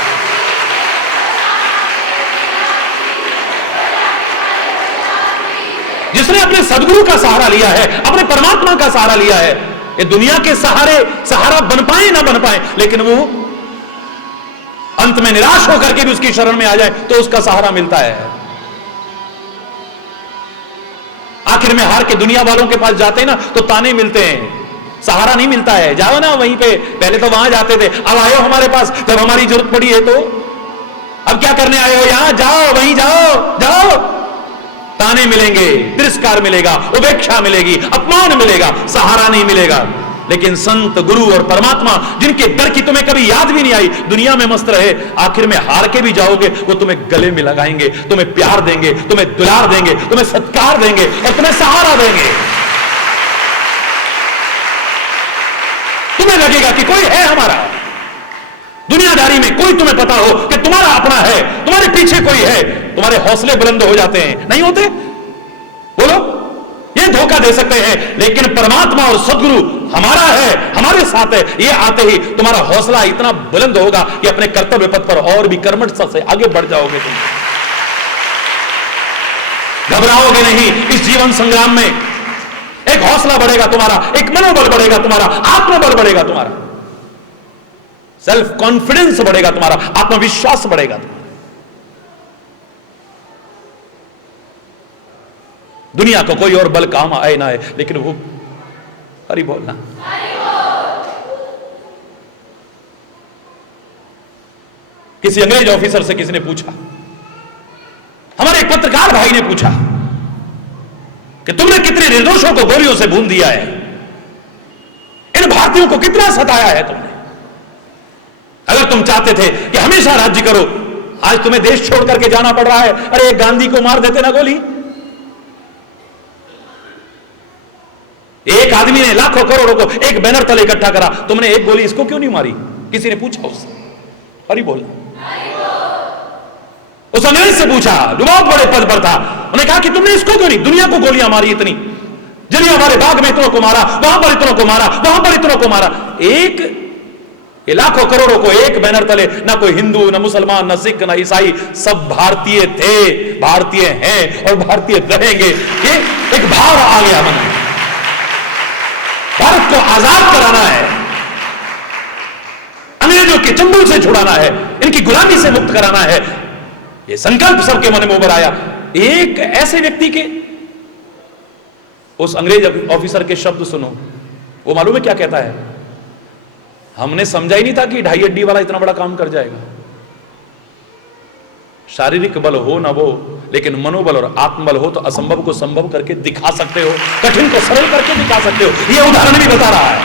जिसने अपने सदगुरु का सहारा लिया है, अपने परमात्मा का सहारा लिया है, ये दुनिया के सहारा बन पाए ना बन पाए, लेकिन वो अंत में निराश होकर के भी उसकी शरण में आ जाए तो उसका सहारा मिलता है। आखिर में हार के दुनिया वालों के पास जाते हैं ना तो ताने मिलते हैं, सहारा नहीं मिलता है। जाओ ना वहीं पे, पहले तो वहां जाते थे, अब आए हो हमारे पास जब हमारी जरूरत पड़ी है, तो अब क्या करने आए हो यहां, जाओ वहीं जाओ जाओ। ताने मिलेंगे, तिरस्कार मिलेगा, उपेक्षा मिलेगी, अपमान मिलेगा, सहारा नहीं मिलेगा। लेकिन संत, गुरु और परमात्मा जिनके दर की तुम्हें कभी याद भी नहीं आई, दुनिया में मस्त रहे, आखिर में हार के भी जाओगे, वो तुम्हें गले में लगाएंगे, तुम्हें प्यार देंगे, तुम्हें दुलार देंगे, तुम्हें सत्कार देंगे और तुम्हें सहारा देंगे। तुम्हें लगेगा कि कोई है हमारा। दुनियादारी में कोई तुम्हें पता हो कि तुम्हारा अपना है, तुम्हारे पीछे कोई है, तुम्हारे हौसले बुलंद हो जाते हैं, नहीं होते? बोलो, ये धोखा दे सकते हैं, लेकिन परमात्मा और सदगुरु हमारा है, हमारे साथ है, ये आते ही तुम्हारा हौसला इतना बुलंद होगा कि अपने कर्तव्य पथ पर और भी कर्मठता से आगे बढ़ जाओगे। तुम घबराओगे नहीं इस जीवन संग्राम में। एक हौसला बढ़ेगा तुम्हारा, एक मनोबल बढ़ेगा तुम्हारा, आत्मबल बढ़ेगा तुम्हारा, सेल्फ कॉन्फिडेंस बढ़ेगा तुम्हारा, आत्मविश्वास बढ़ेगा तुम्हारा। दुनिया को कोई और बल काम आए ना आए, लेकिन वो हरि बोलना। किसी अंग्रेज ऑफिसर से किसी ने पूछा, हमारे एक पत्रकार भाई ने पूछा कि तुमने कितने निर्दोषों को गोलियों से भून दिया है, इन भारतीयों को कितना सताया है तुमने। अगर तुम चाहते थे कि हमेशा राज्य करो, आज तुम्हें देश छोड़ करके जाना पड़ रहा है। अरे गांधी को मार देते ना गोली। एक आदमी ने लाखों करोड़ों को एक बैनर तले इकट्ठा करा, तुमने एक गोली इसको क्यों नहीं मारी? किसी ने पूछा उससे। हरि बोलना। उस अंग्रेज से पूछा, जो बहुत बड़े पद पर था, उन्होंने कहा कि तुमने इसको क्यों नहीं, दुनिया को गोलियां मारी इतनी, जलियांवाले बाग में इतनों को मारा, वहां पर इतनों को मारा, वहां पर इतनों को मारा, एक लाखों करोड़ों को एक बैनर तले, ना कोई हिंदू, ना मुसलमान, ना सिख, ना ईसाई, सब भारतीय थे, भारतीय हैं और भारतीय रहेंगे। ये एक भाव आ गया मन में, भारत को आजाद कराना है, अंग्रेजों के चंगुल से छुड़ाना है, इनकी गुलामी से मुक्त कराना है, ये संकल्प सबके मन में उभर आया। एक ऐसे व्यक्ति के, उस अंग्रेज ऑफिसर के शब्द सुनो, वो मालूम है क्या कहता है? हमने समझा ही नहीं था कि ढाई हड्डी वाला इतना बड़ा काम कर जाएगा। शारीरिक बल हो ना हो, लेकिन मनोबल और आत्मबल हो तो असंभव को संभव करके दिखा सकते हो, कठिन को सरल करके दिखा सकते हो। यह उदाहरण भी बता रहा है।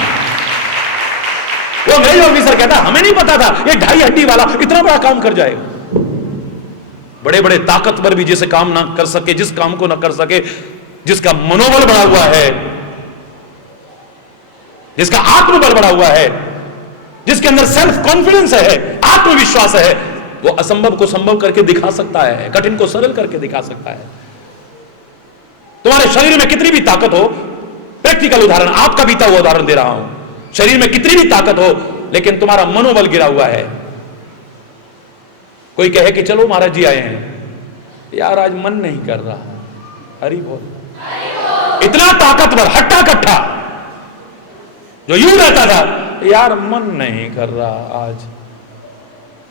वो अंग्रेज ऑफिसर कहता हमें नहीं पता था ये ढाई हड्डी वाला इतना बड़ा काम कर जाएगा। बड़े बड़े ताकतवर भी जिसे काम ना कर सके, जिस काम को ना कर सके, जिसका मनोबल बढ़ा हुआ है, जिसका आत्मबल बढ़ा हुआ है, जिसके अंदर सेल्फ कॉन्फिडेंस है, आत्मविश्वास है, वो असंभव को संभव करके दिखा सकता है, कठिन को सरल करके दिखा सकता है। तुम्हारे शरीर में कितनी भी ताकत हो, प्रैक्टिकल उदाहरण, आपका बीता हुआ उदाहरण दे रहा हूं, शरीर में कितनी भी ताकत हो, लेकिन तुम्हारा मनोबल गिरा हुआ है। कोई कहे कि चलो महाराज जी आए हैं, यार आज मन नहीं कर रहा, हरि बोल। इतना ताकतवर हट्टा कट्ठा जो यूं रहता था, यार मन नहीं कर रहा आज।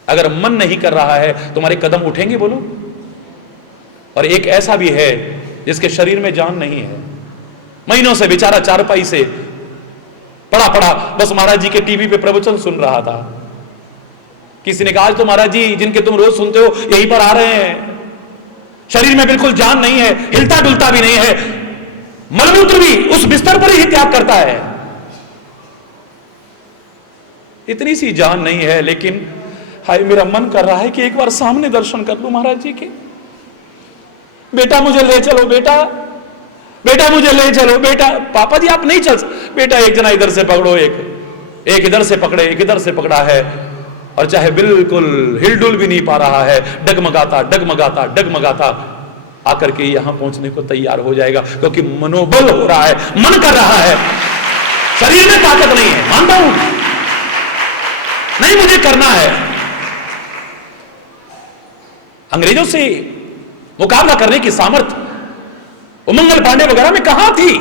अगर मन नहीं कर रहा है, तुम्हारे कदम उठेंगे बोलो? और एक ऐसा भी है जिसके शरीर में जान नहीं है, महीनों से बेचारा चारपाई से पड़ा पड़ा बस महाराज जी के टीवी पे प्रवचन सुन रहा था। किसी ने कहा आज तो महाराज जी जिनके तुम रोज सुनते हो यहीं पर आ रहे हैं, शरीर में बिल्कुल जान नहीं है, हिलता डुलता भी नहीं है, मलमूत्र भी उस बिस्तर पर ही त्याग करता है। इतनी सी जान नहीं है, लेकिन हाय मेरा मन कर रहा है कि एक बार सामने दर्शन कर लूं महाराज जी के। बेटा मुझे ले चलो, बेटा बेटा मुझे ले चलो, बेटा। पापा जी आप नहीं चल, बेटा एक जना इधर से पकड़ो, एक इधर से पकड़े, एक इधर से पकड़ा है, और चाहे बिल्कुल हिलडुल भी नहीं पा रहा है, डगमगाता डगमगाता डगमगाता आकर के यहां पहुंचने को तैयार हो जाएगा, क्योंकि मनोबल हो रहा है, मन कर रहा है, शरीर में ताकत नहीं है। मानता हूं नहीं, मुझे करना है। अंग्रेजों से मुकाबला करने की सामर्थ्य उमंगल पांडे वगैरह में कहां थी?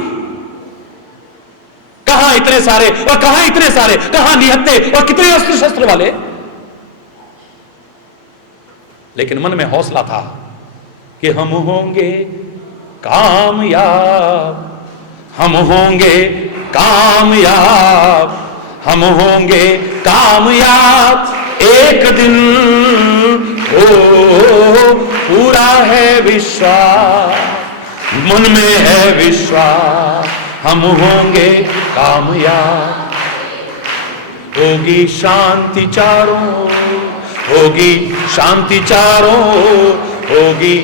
कहां इतने सारे और कहां इतने सारे, कहां निहत्ते और कितने अस्त्र शस्त्र वाले? लेकिन मन में हौसला था कि हम होंगे कामयाब, हम होंगे कामयाब, हम होंगे कामयाब एक दिन। ओ पूरा है विश्वास, मन में है विश्वास, हम होंगे कामयाब। होगी शांति चारों, होगी शांति चारों, होगी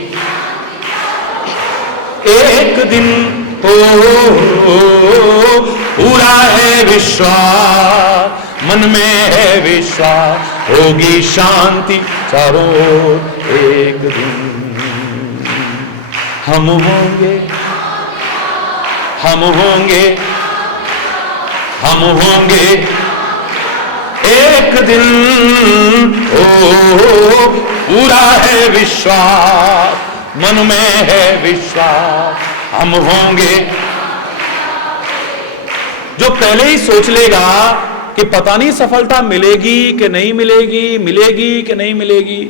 एक दिन। पूरा है विश्वास, मन में है विश्वास, होगी शांति चारों एक दिन। हम होंगे, हम होंगे, हम होंगे एक दिन। ओ पूरा है विश्वास, मन में है विश्वास, हम होंगे। जो पहले ही सोच लेगा कि पता नहीं सफलता मिलेगी कि नहीं मिलेगी, मिलेगी कि नहीं मिलेगी,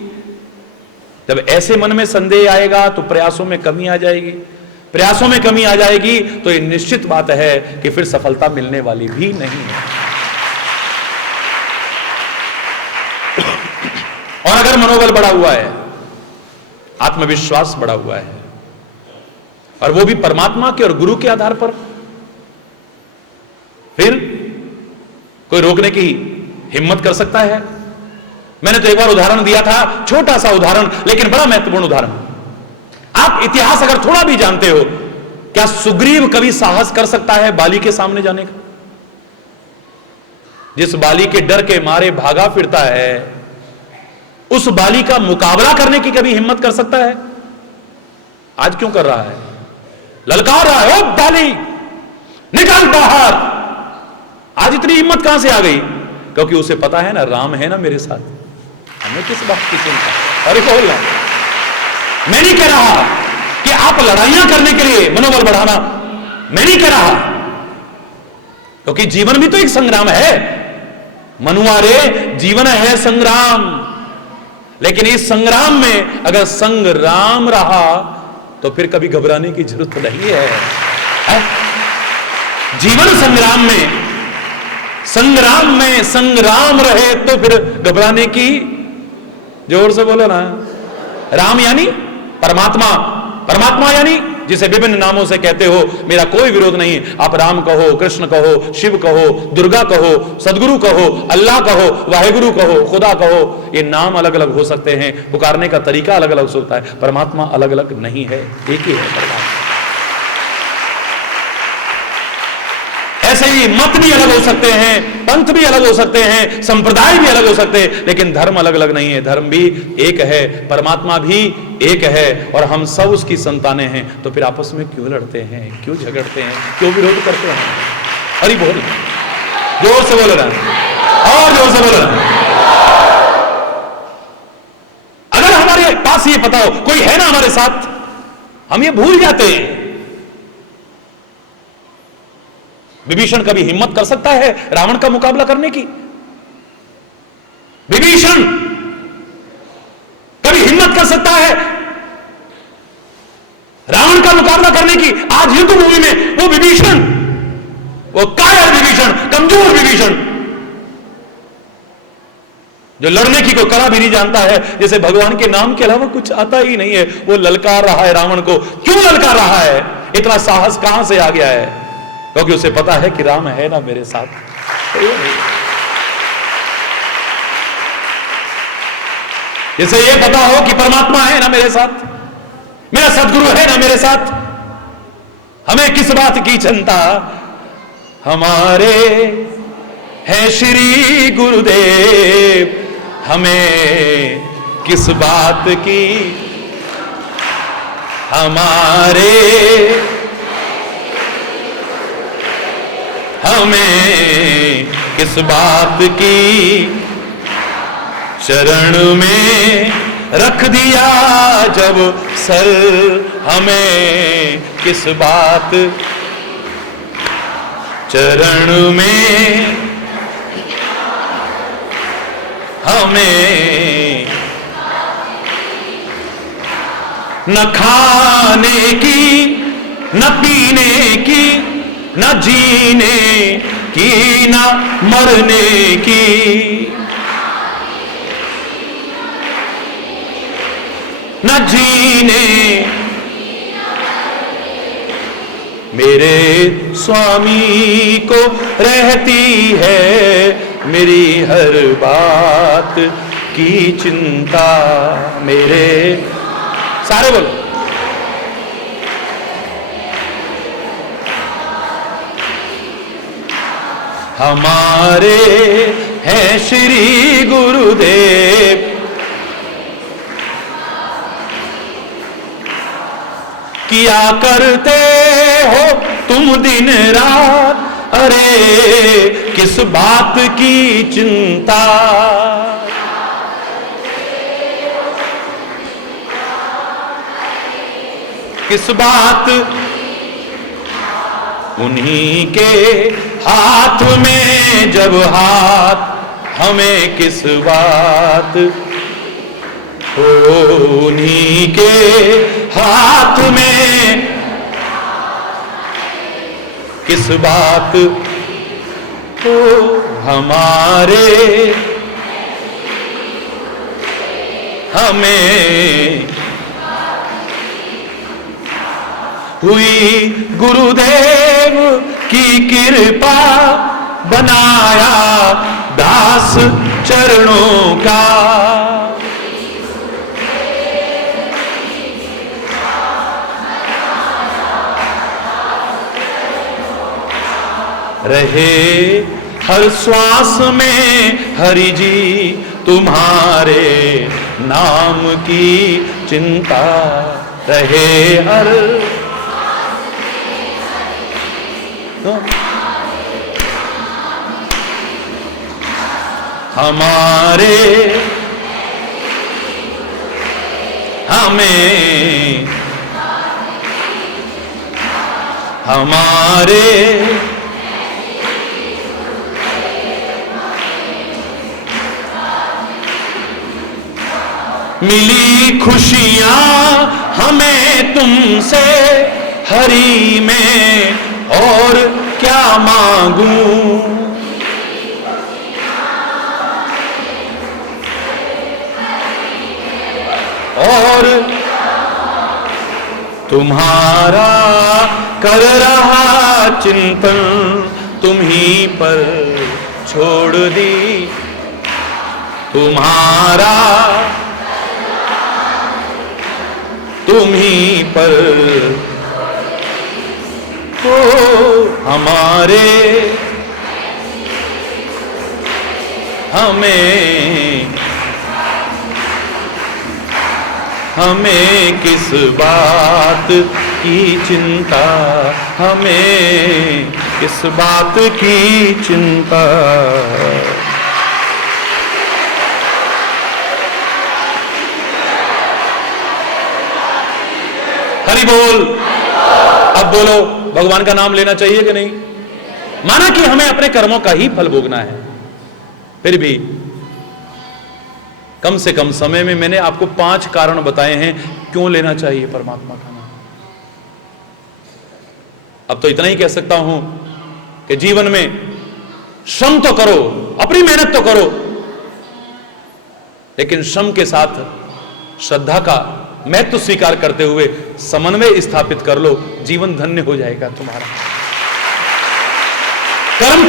जब ऐसे मन में संदेह आएगा तो प्रयासों में कमी आ जाएगी। प्रयासों में कमी आ जाएगी तो ये निश्चित बात है कि फिर सफलता मिलने वाली भी नहीं है। और अगर मनोबल बढ़ा हुआ है, आत्मविश्वास बढ़ा हुआ है, और वो भी परमात्मा के और गुरु के आधार पर, फिर कोई रोकने की हिम्मत कर सकता है? मैंने तो एक बार उदाहरण दिया था, छोटा सा उदाहरण लेकिन बड़ा महत्वपूर्ण उदाहरण। आप इतिहास अगर थोड़ा भी जानते हो, क्या सुग्रीव कभी साहस कर सकता है बाली के सामने जाने का? जिस बाली के डर के मारे भागा फिरता है, उस बाली का मुकाबला करने की कभी हिम्मत कर सकता है? आज क्यों कर रहा है? ललकार रहा है, ओ बाली निकल बाहर। आज इतनी हिम्मत कहां से आ गई? क्योंकि उसे पता है ना, राम है ना मेरे साथ, हमें किस बात की चिंता। अरे बोल रहा, मैं नहीं कह रहा कि आप लड़ाइयां करने के लिए मनोबल बढ़ाना, मैं नहीं कह रहा, क्योंकि जीवन भी तो एक संग्राम है। मनुआरे, जीवन है संग्राम, लेकिन इस संग्राम में अगर संग्राम रहा तो फिर कभी घबराने की जरूरत नहीं है, है? जीवन संग्राम में संग्राम रहे तो फिर घबराने की, जोर से बोलो ना। राम यानी परमात्मा, परमात्मा यानी जिसे विभिन्न नामों से कहते हो, मेरा कोई विरोध नहीं। आप राम कहो, कृष्ण कहो, शिव कहो, दुर्गा कहो, सदगुरु कहो, अल्लाह कहो, वाहेगुरु कहो, खुदा कहो, ये नाम अलग अलग हो सकते हैं, पुकारने का तरीका अलग अलग हो सकता है, परमात्मा अलग अलग नहीं है, एक ही है परमात्मा। ऐसे ही मत भी अलग हो सकते हैं, पंथ भी अलग हो सकते हैं, संप्रदाय भी अलग हो सकते हैं, लेकिन धर्म अलग अलग नहीं है। धर्म भी एक है, परमात्मा भी एक है, और हम सब उसकी संतानें हैं। तो फिर आपस में क्यों लड़ते हैं, क्यों झगड़ते हैं, क्यों विरोध करते हैं? अरे बोल, जोर से बोल रहा, और जोर से बोल रहा। अगर हमारे पास ये पता हो कोई है ना हमारे साथ, हम ये भूल जाते हैं। विभीषण कभी हिम्मत कर सकता है रावण का मुकाबला करने की? विभीषण कभी हिम्मत कर सकता है रावण का मुकाबला करने की? आज युद्ध भूमि में वो विभीषण, वो कायर विभीषण, कमजोर विभीषण, जो लड़ने की कोई कला भी नहीं जानता है, जैसे भगवान के नाम के अलावा कुछ आता ही नहीं है, वो ललकार रहा है रावण को। क्यों ललकार रहा है? इतना साहस कहां से आ गया है? क्योंकि उसे पता है कि राम है ना मेरे साथ। जैसे ये पता हो कि परमात्मा है ना मेरे साथ, मेरा सदगुरु है ना मेरे साथ, हमें किस बात की चिंता? हमारे हैं श्री गुरुदेव, हमें किस बात की? हमारे हमें किस बात की? चरण में रख दिया जब सर, हमें किस बात? चरण में हमें न खाने की, न पीने की, न जीने की, न मरने की, न जीने। मेरे स्वामी को रहती है मेरी हर बात की चिंता। मेरे सारे बोलो, हमारे हैं श्री गुरुदेव, किया करते हो तुम दिन रात, अरे किस बात की चिंता? किस बात? उन्हीं के हाथ में जब हाथ, हमें किस बात? उन्हीं के हाथ में किस बात? ओ हमारे, हमें हुई गुरुदेव की कृपा, बनाया दास चरणों का। रहे हर श्वास में हरि जी तुम्हारे नाम की चिंता रहे हर। हमारे हमें हमारे मिली खुशियां हमें तुमसे हरि में, और क्या मांगूं। और तुम्हारा कर रहा चिंतन तुम ही पर छोड़ दी। तुम्हारा तुम ही पर हो, हमारे हमें किस बात की चिंता, हमें किस बात की चिंता। हरि बोल। अब बोलो, भगवान का नाम लेना चाहिए कि नहीं? माना कि हमें अपने कर्मों का ही फल भोगना है, फिर भी कम से कम समय में मैंने आपको 5 कारण बताए हैं क्यों लेना चाहिए परमात्मा का नाम। अब तो इतना ही कह सकता हूं कि जीवन में श्रम तो करो, अपनी मेहनत तो करो, लेकिन श्रम के साथ श्रद्धा का महत्व तो स्वीकार करते हुए समन्वय स्थापित कर लो, जीवन धन्य हो जाएगा तुम्हारा। कर्म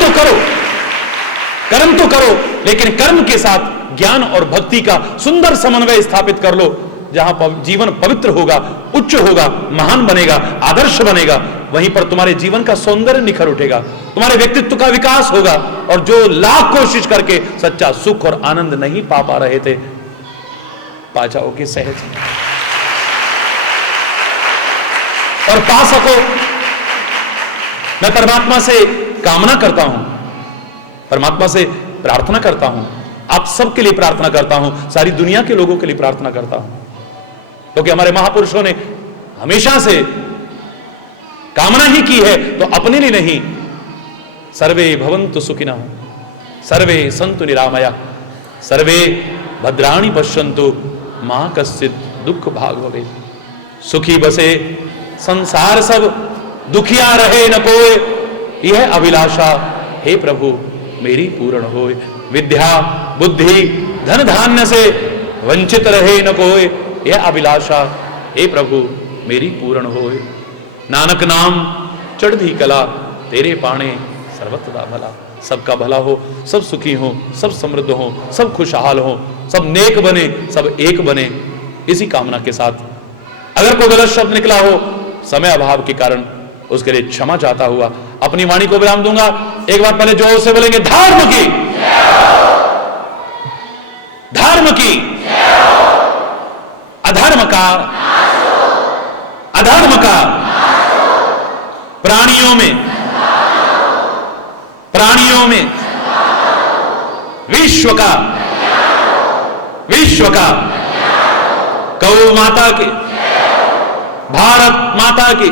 तो करो, लेकिन कर्म के साथ ज्ञान और भक्ति का सुंदर समन्वय स्थापित कर लो, जहां जीवन पवित्र होगा, उच्च होगा, महान बनेगा, आदर्श बनेगा, वहीं पर तुम्हारे जीवन का सौंदर्य निखर उठेगा, तुम्हारे व्यक्तित्व का विकास होगा, और जो लाख कोशिश करके सच्चा सुख और आनंद नहीं पा रहे थे, पा जाओगे सहज और पा सको। मैं परमात्मा से कामना करता हूं, परमात्मा से प्रार्थना करता हूं, आप सबके लिए प्रार्थना करता हूं, सारी दुनिया के लोगों के लिए प्रार्थना करता हूं, क्योंकि हमारे महापुरुषों ने हमेशा से कामना ही की है, तो अपने लिए नहीं। सर्वे भवन्तु सुखिनः, सर्वे सन्तु निरामया, सर्वे भद्राणि पश्यन्तु, मा कश्चित् दुःख भाग् भवेत्। सुखी बसे संसार सब, दुखिया रहे न कोय, यह अभिलाषा हे प्रभु मेरी पूर्ण होय। विद्या बुद्धि धन धान्य से वंचित रहे न कोय, यह अभिलाषा हे प्रभु मेरी पूर्ण होय। नानक नाम चढ़धी कला, तेरे पाणे सर्वत्र भला। सबका भला हो, सब सुखी हो, सब समृद्ध हो, सब खुशहाल हो, सब नेक बने, सब एक बने, इसी कामना के साथ अगर कोई गलत शब्द निकला हो समय अभाव के कारण, उसके लिए क्षमा चाहता हुआ अपनी वाणी को विराम दूंगा। एक बार पहले जोर से बोलेंगे, धर्म की, धर्म की, अधर्म का, अधर्म का, प्राणियों में विश्व का, विश्व का, गौ माता की, भारत माता की,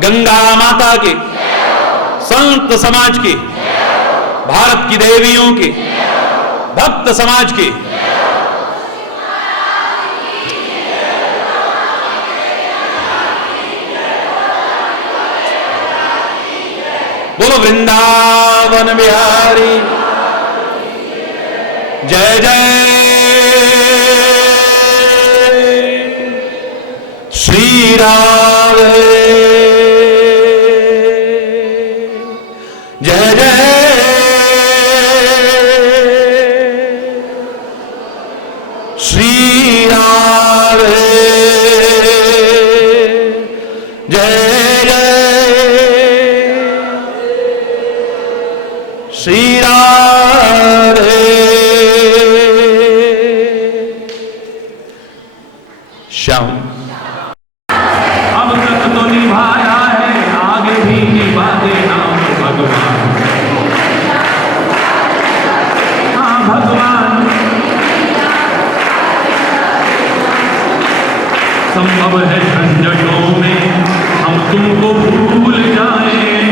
गंगा माता की, संत समाज की, भारत की देवियों की, भक्त समाज की, बोलो वृंदावन बिहारी जय जय श्री राधे, जय जय श्री राधे, जय जय श्री राधे। श्याम। अब तक तो निभाया है, आगे भी निभा देना भगवान। हाँ भगवान, संभव है झंझटों में हम तुमको भूल जाएं,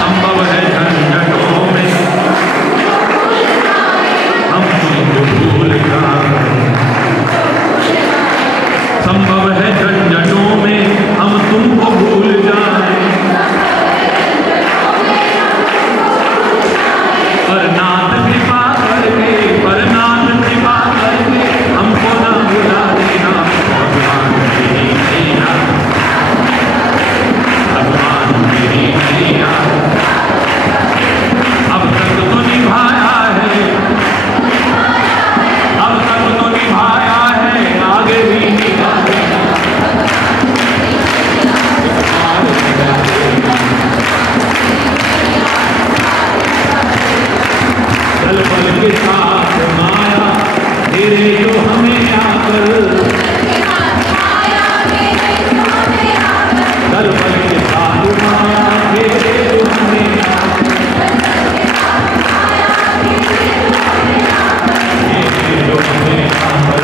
संभव है झंझटों में हम तुमको भूल जाएं, संभव है झंझटों में हम तुमको भूल जाएं, पर नाथ कृपा करके, पर नाथ कृपा करके हमको ना भुला देना भगवान मेरी नैया, भगवान मेरी नैया। अब तक तो निभाया है, अब तक तो निभाया है, आगे भी निभा देना। चल पल के साथ माया तेरे जो हमें आकर, चल पल के साथ माया तेरे जो हमें आकर, तेरे जो हमें आकर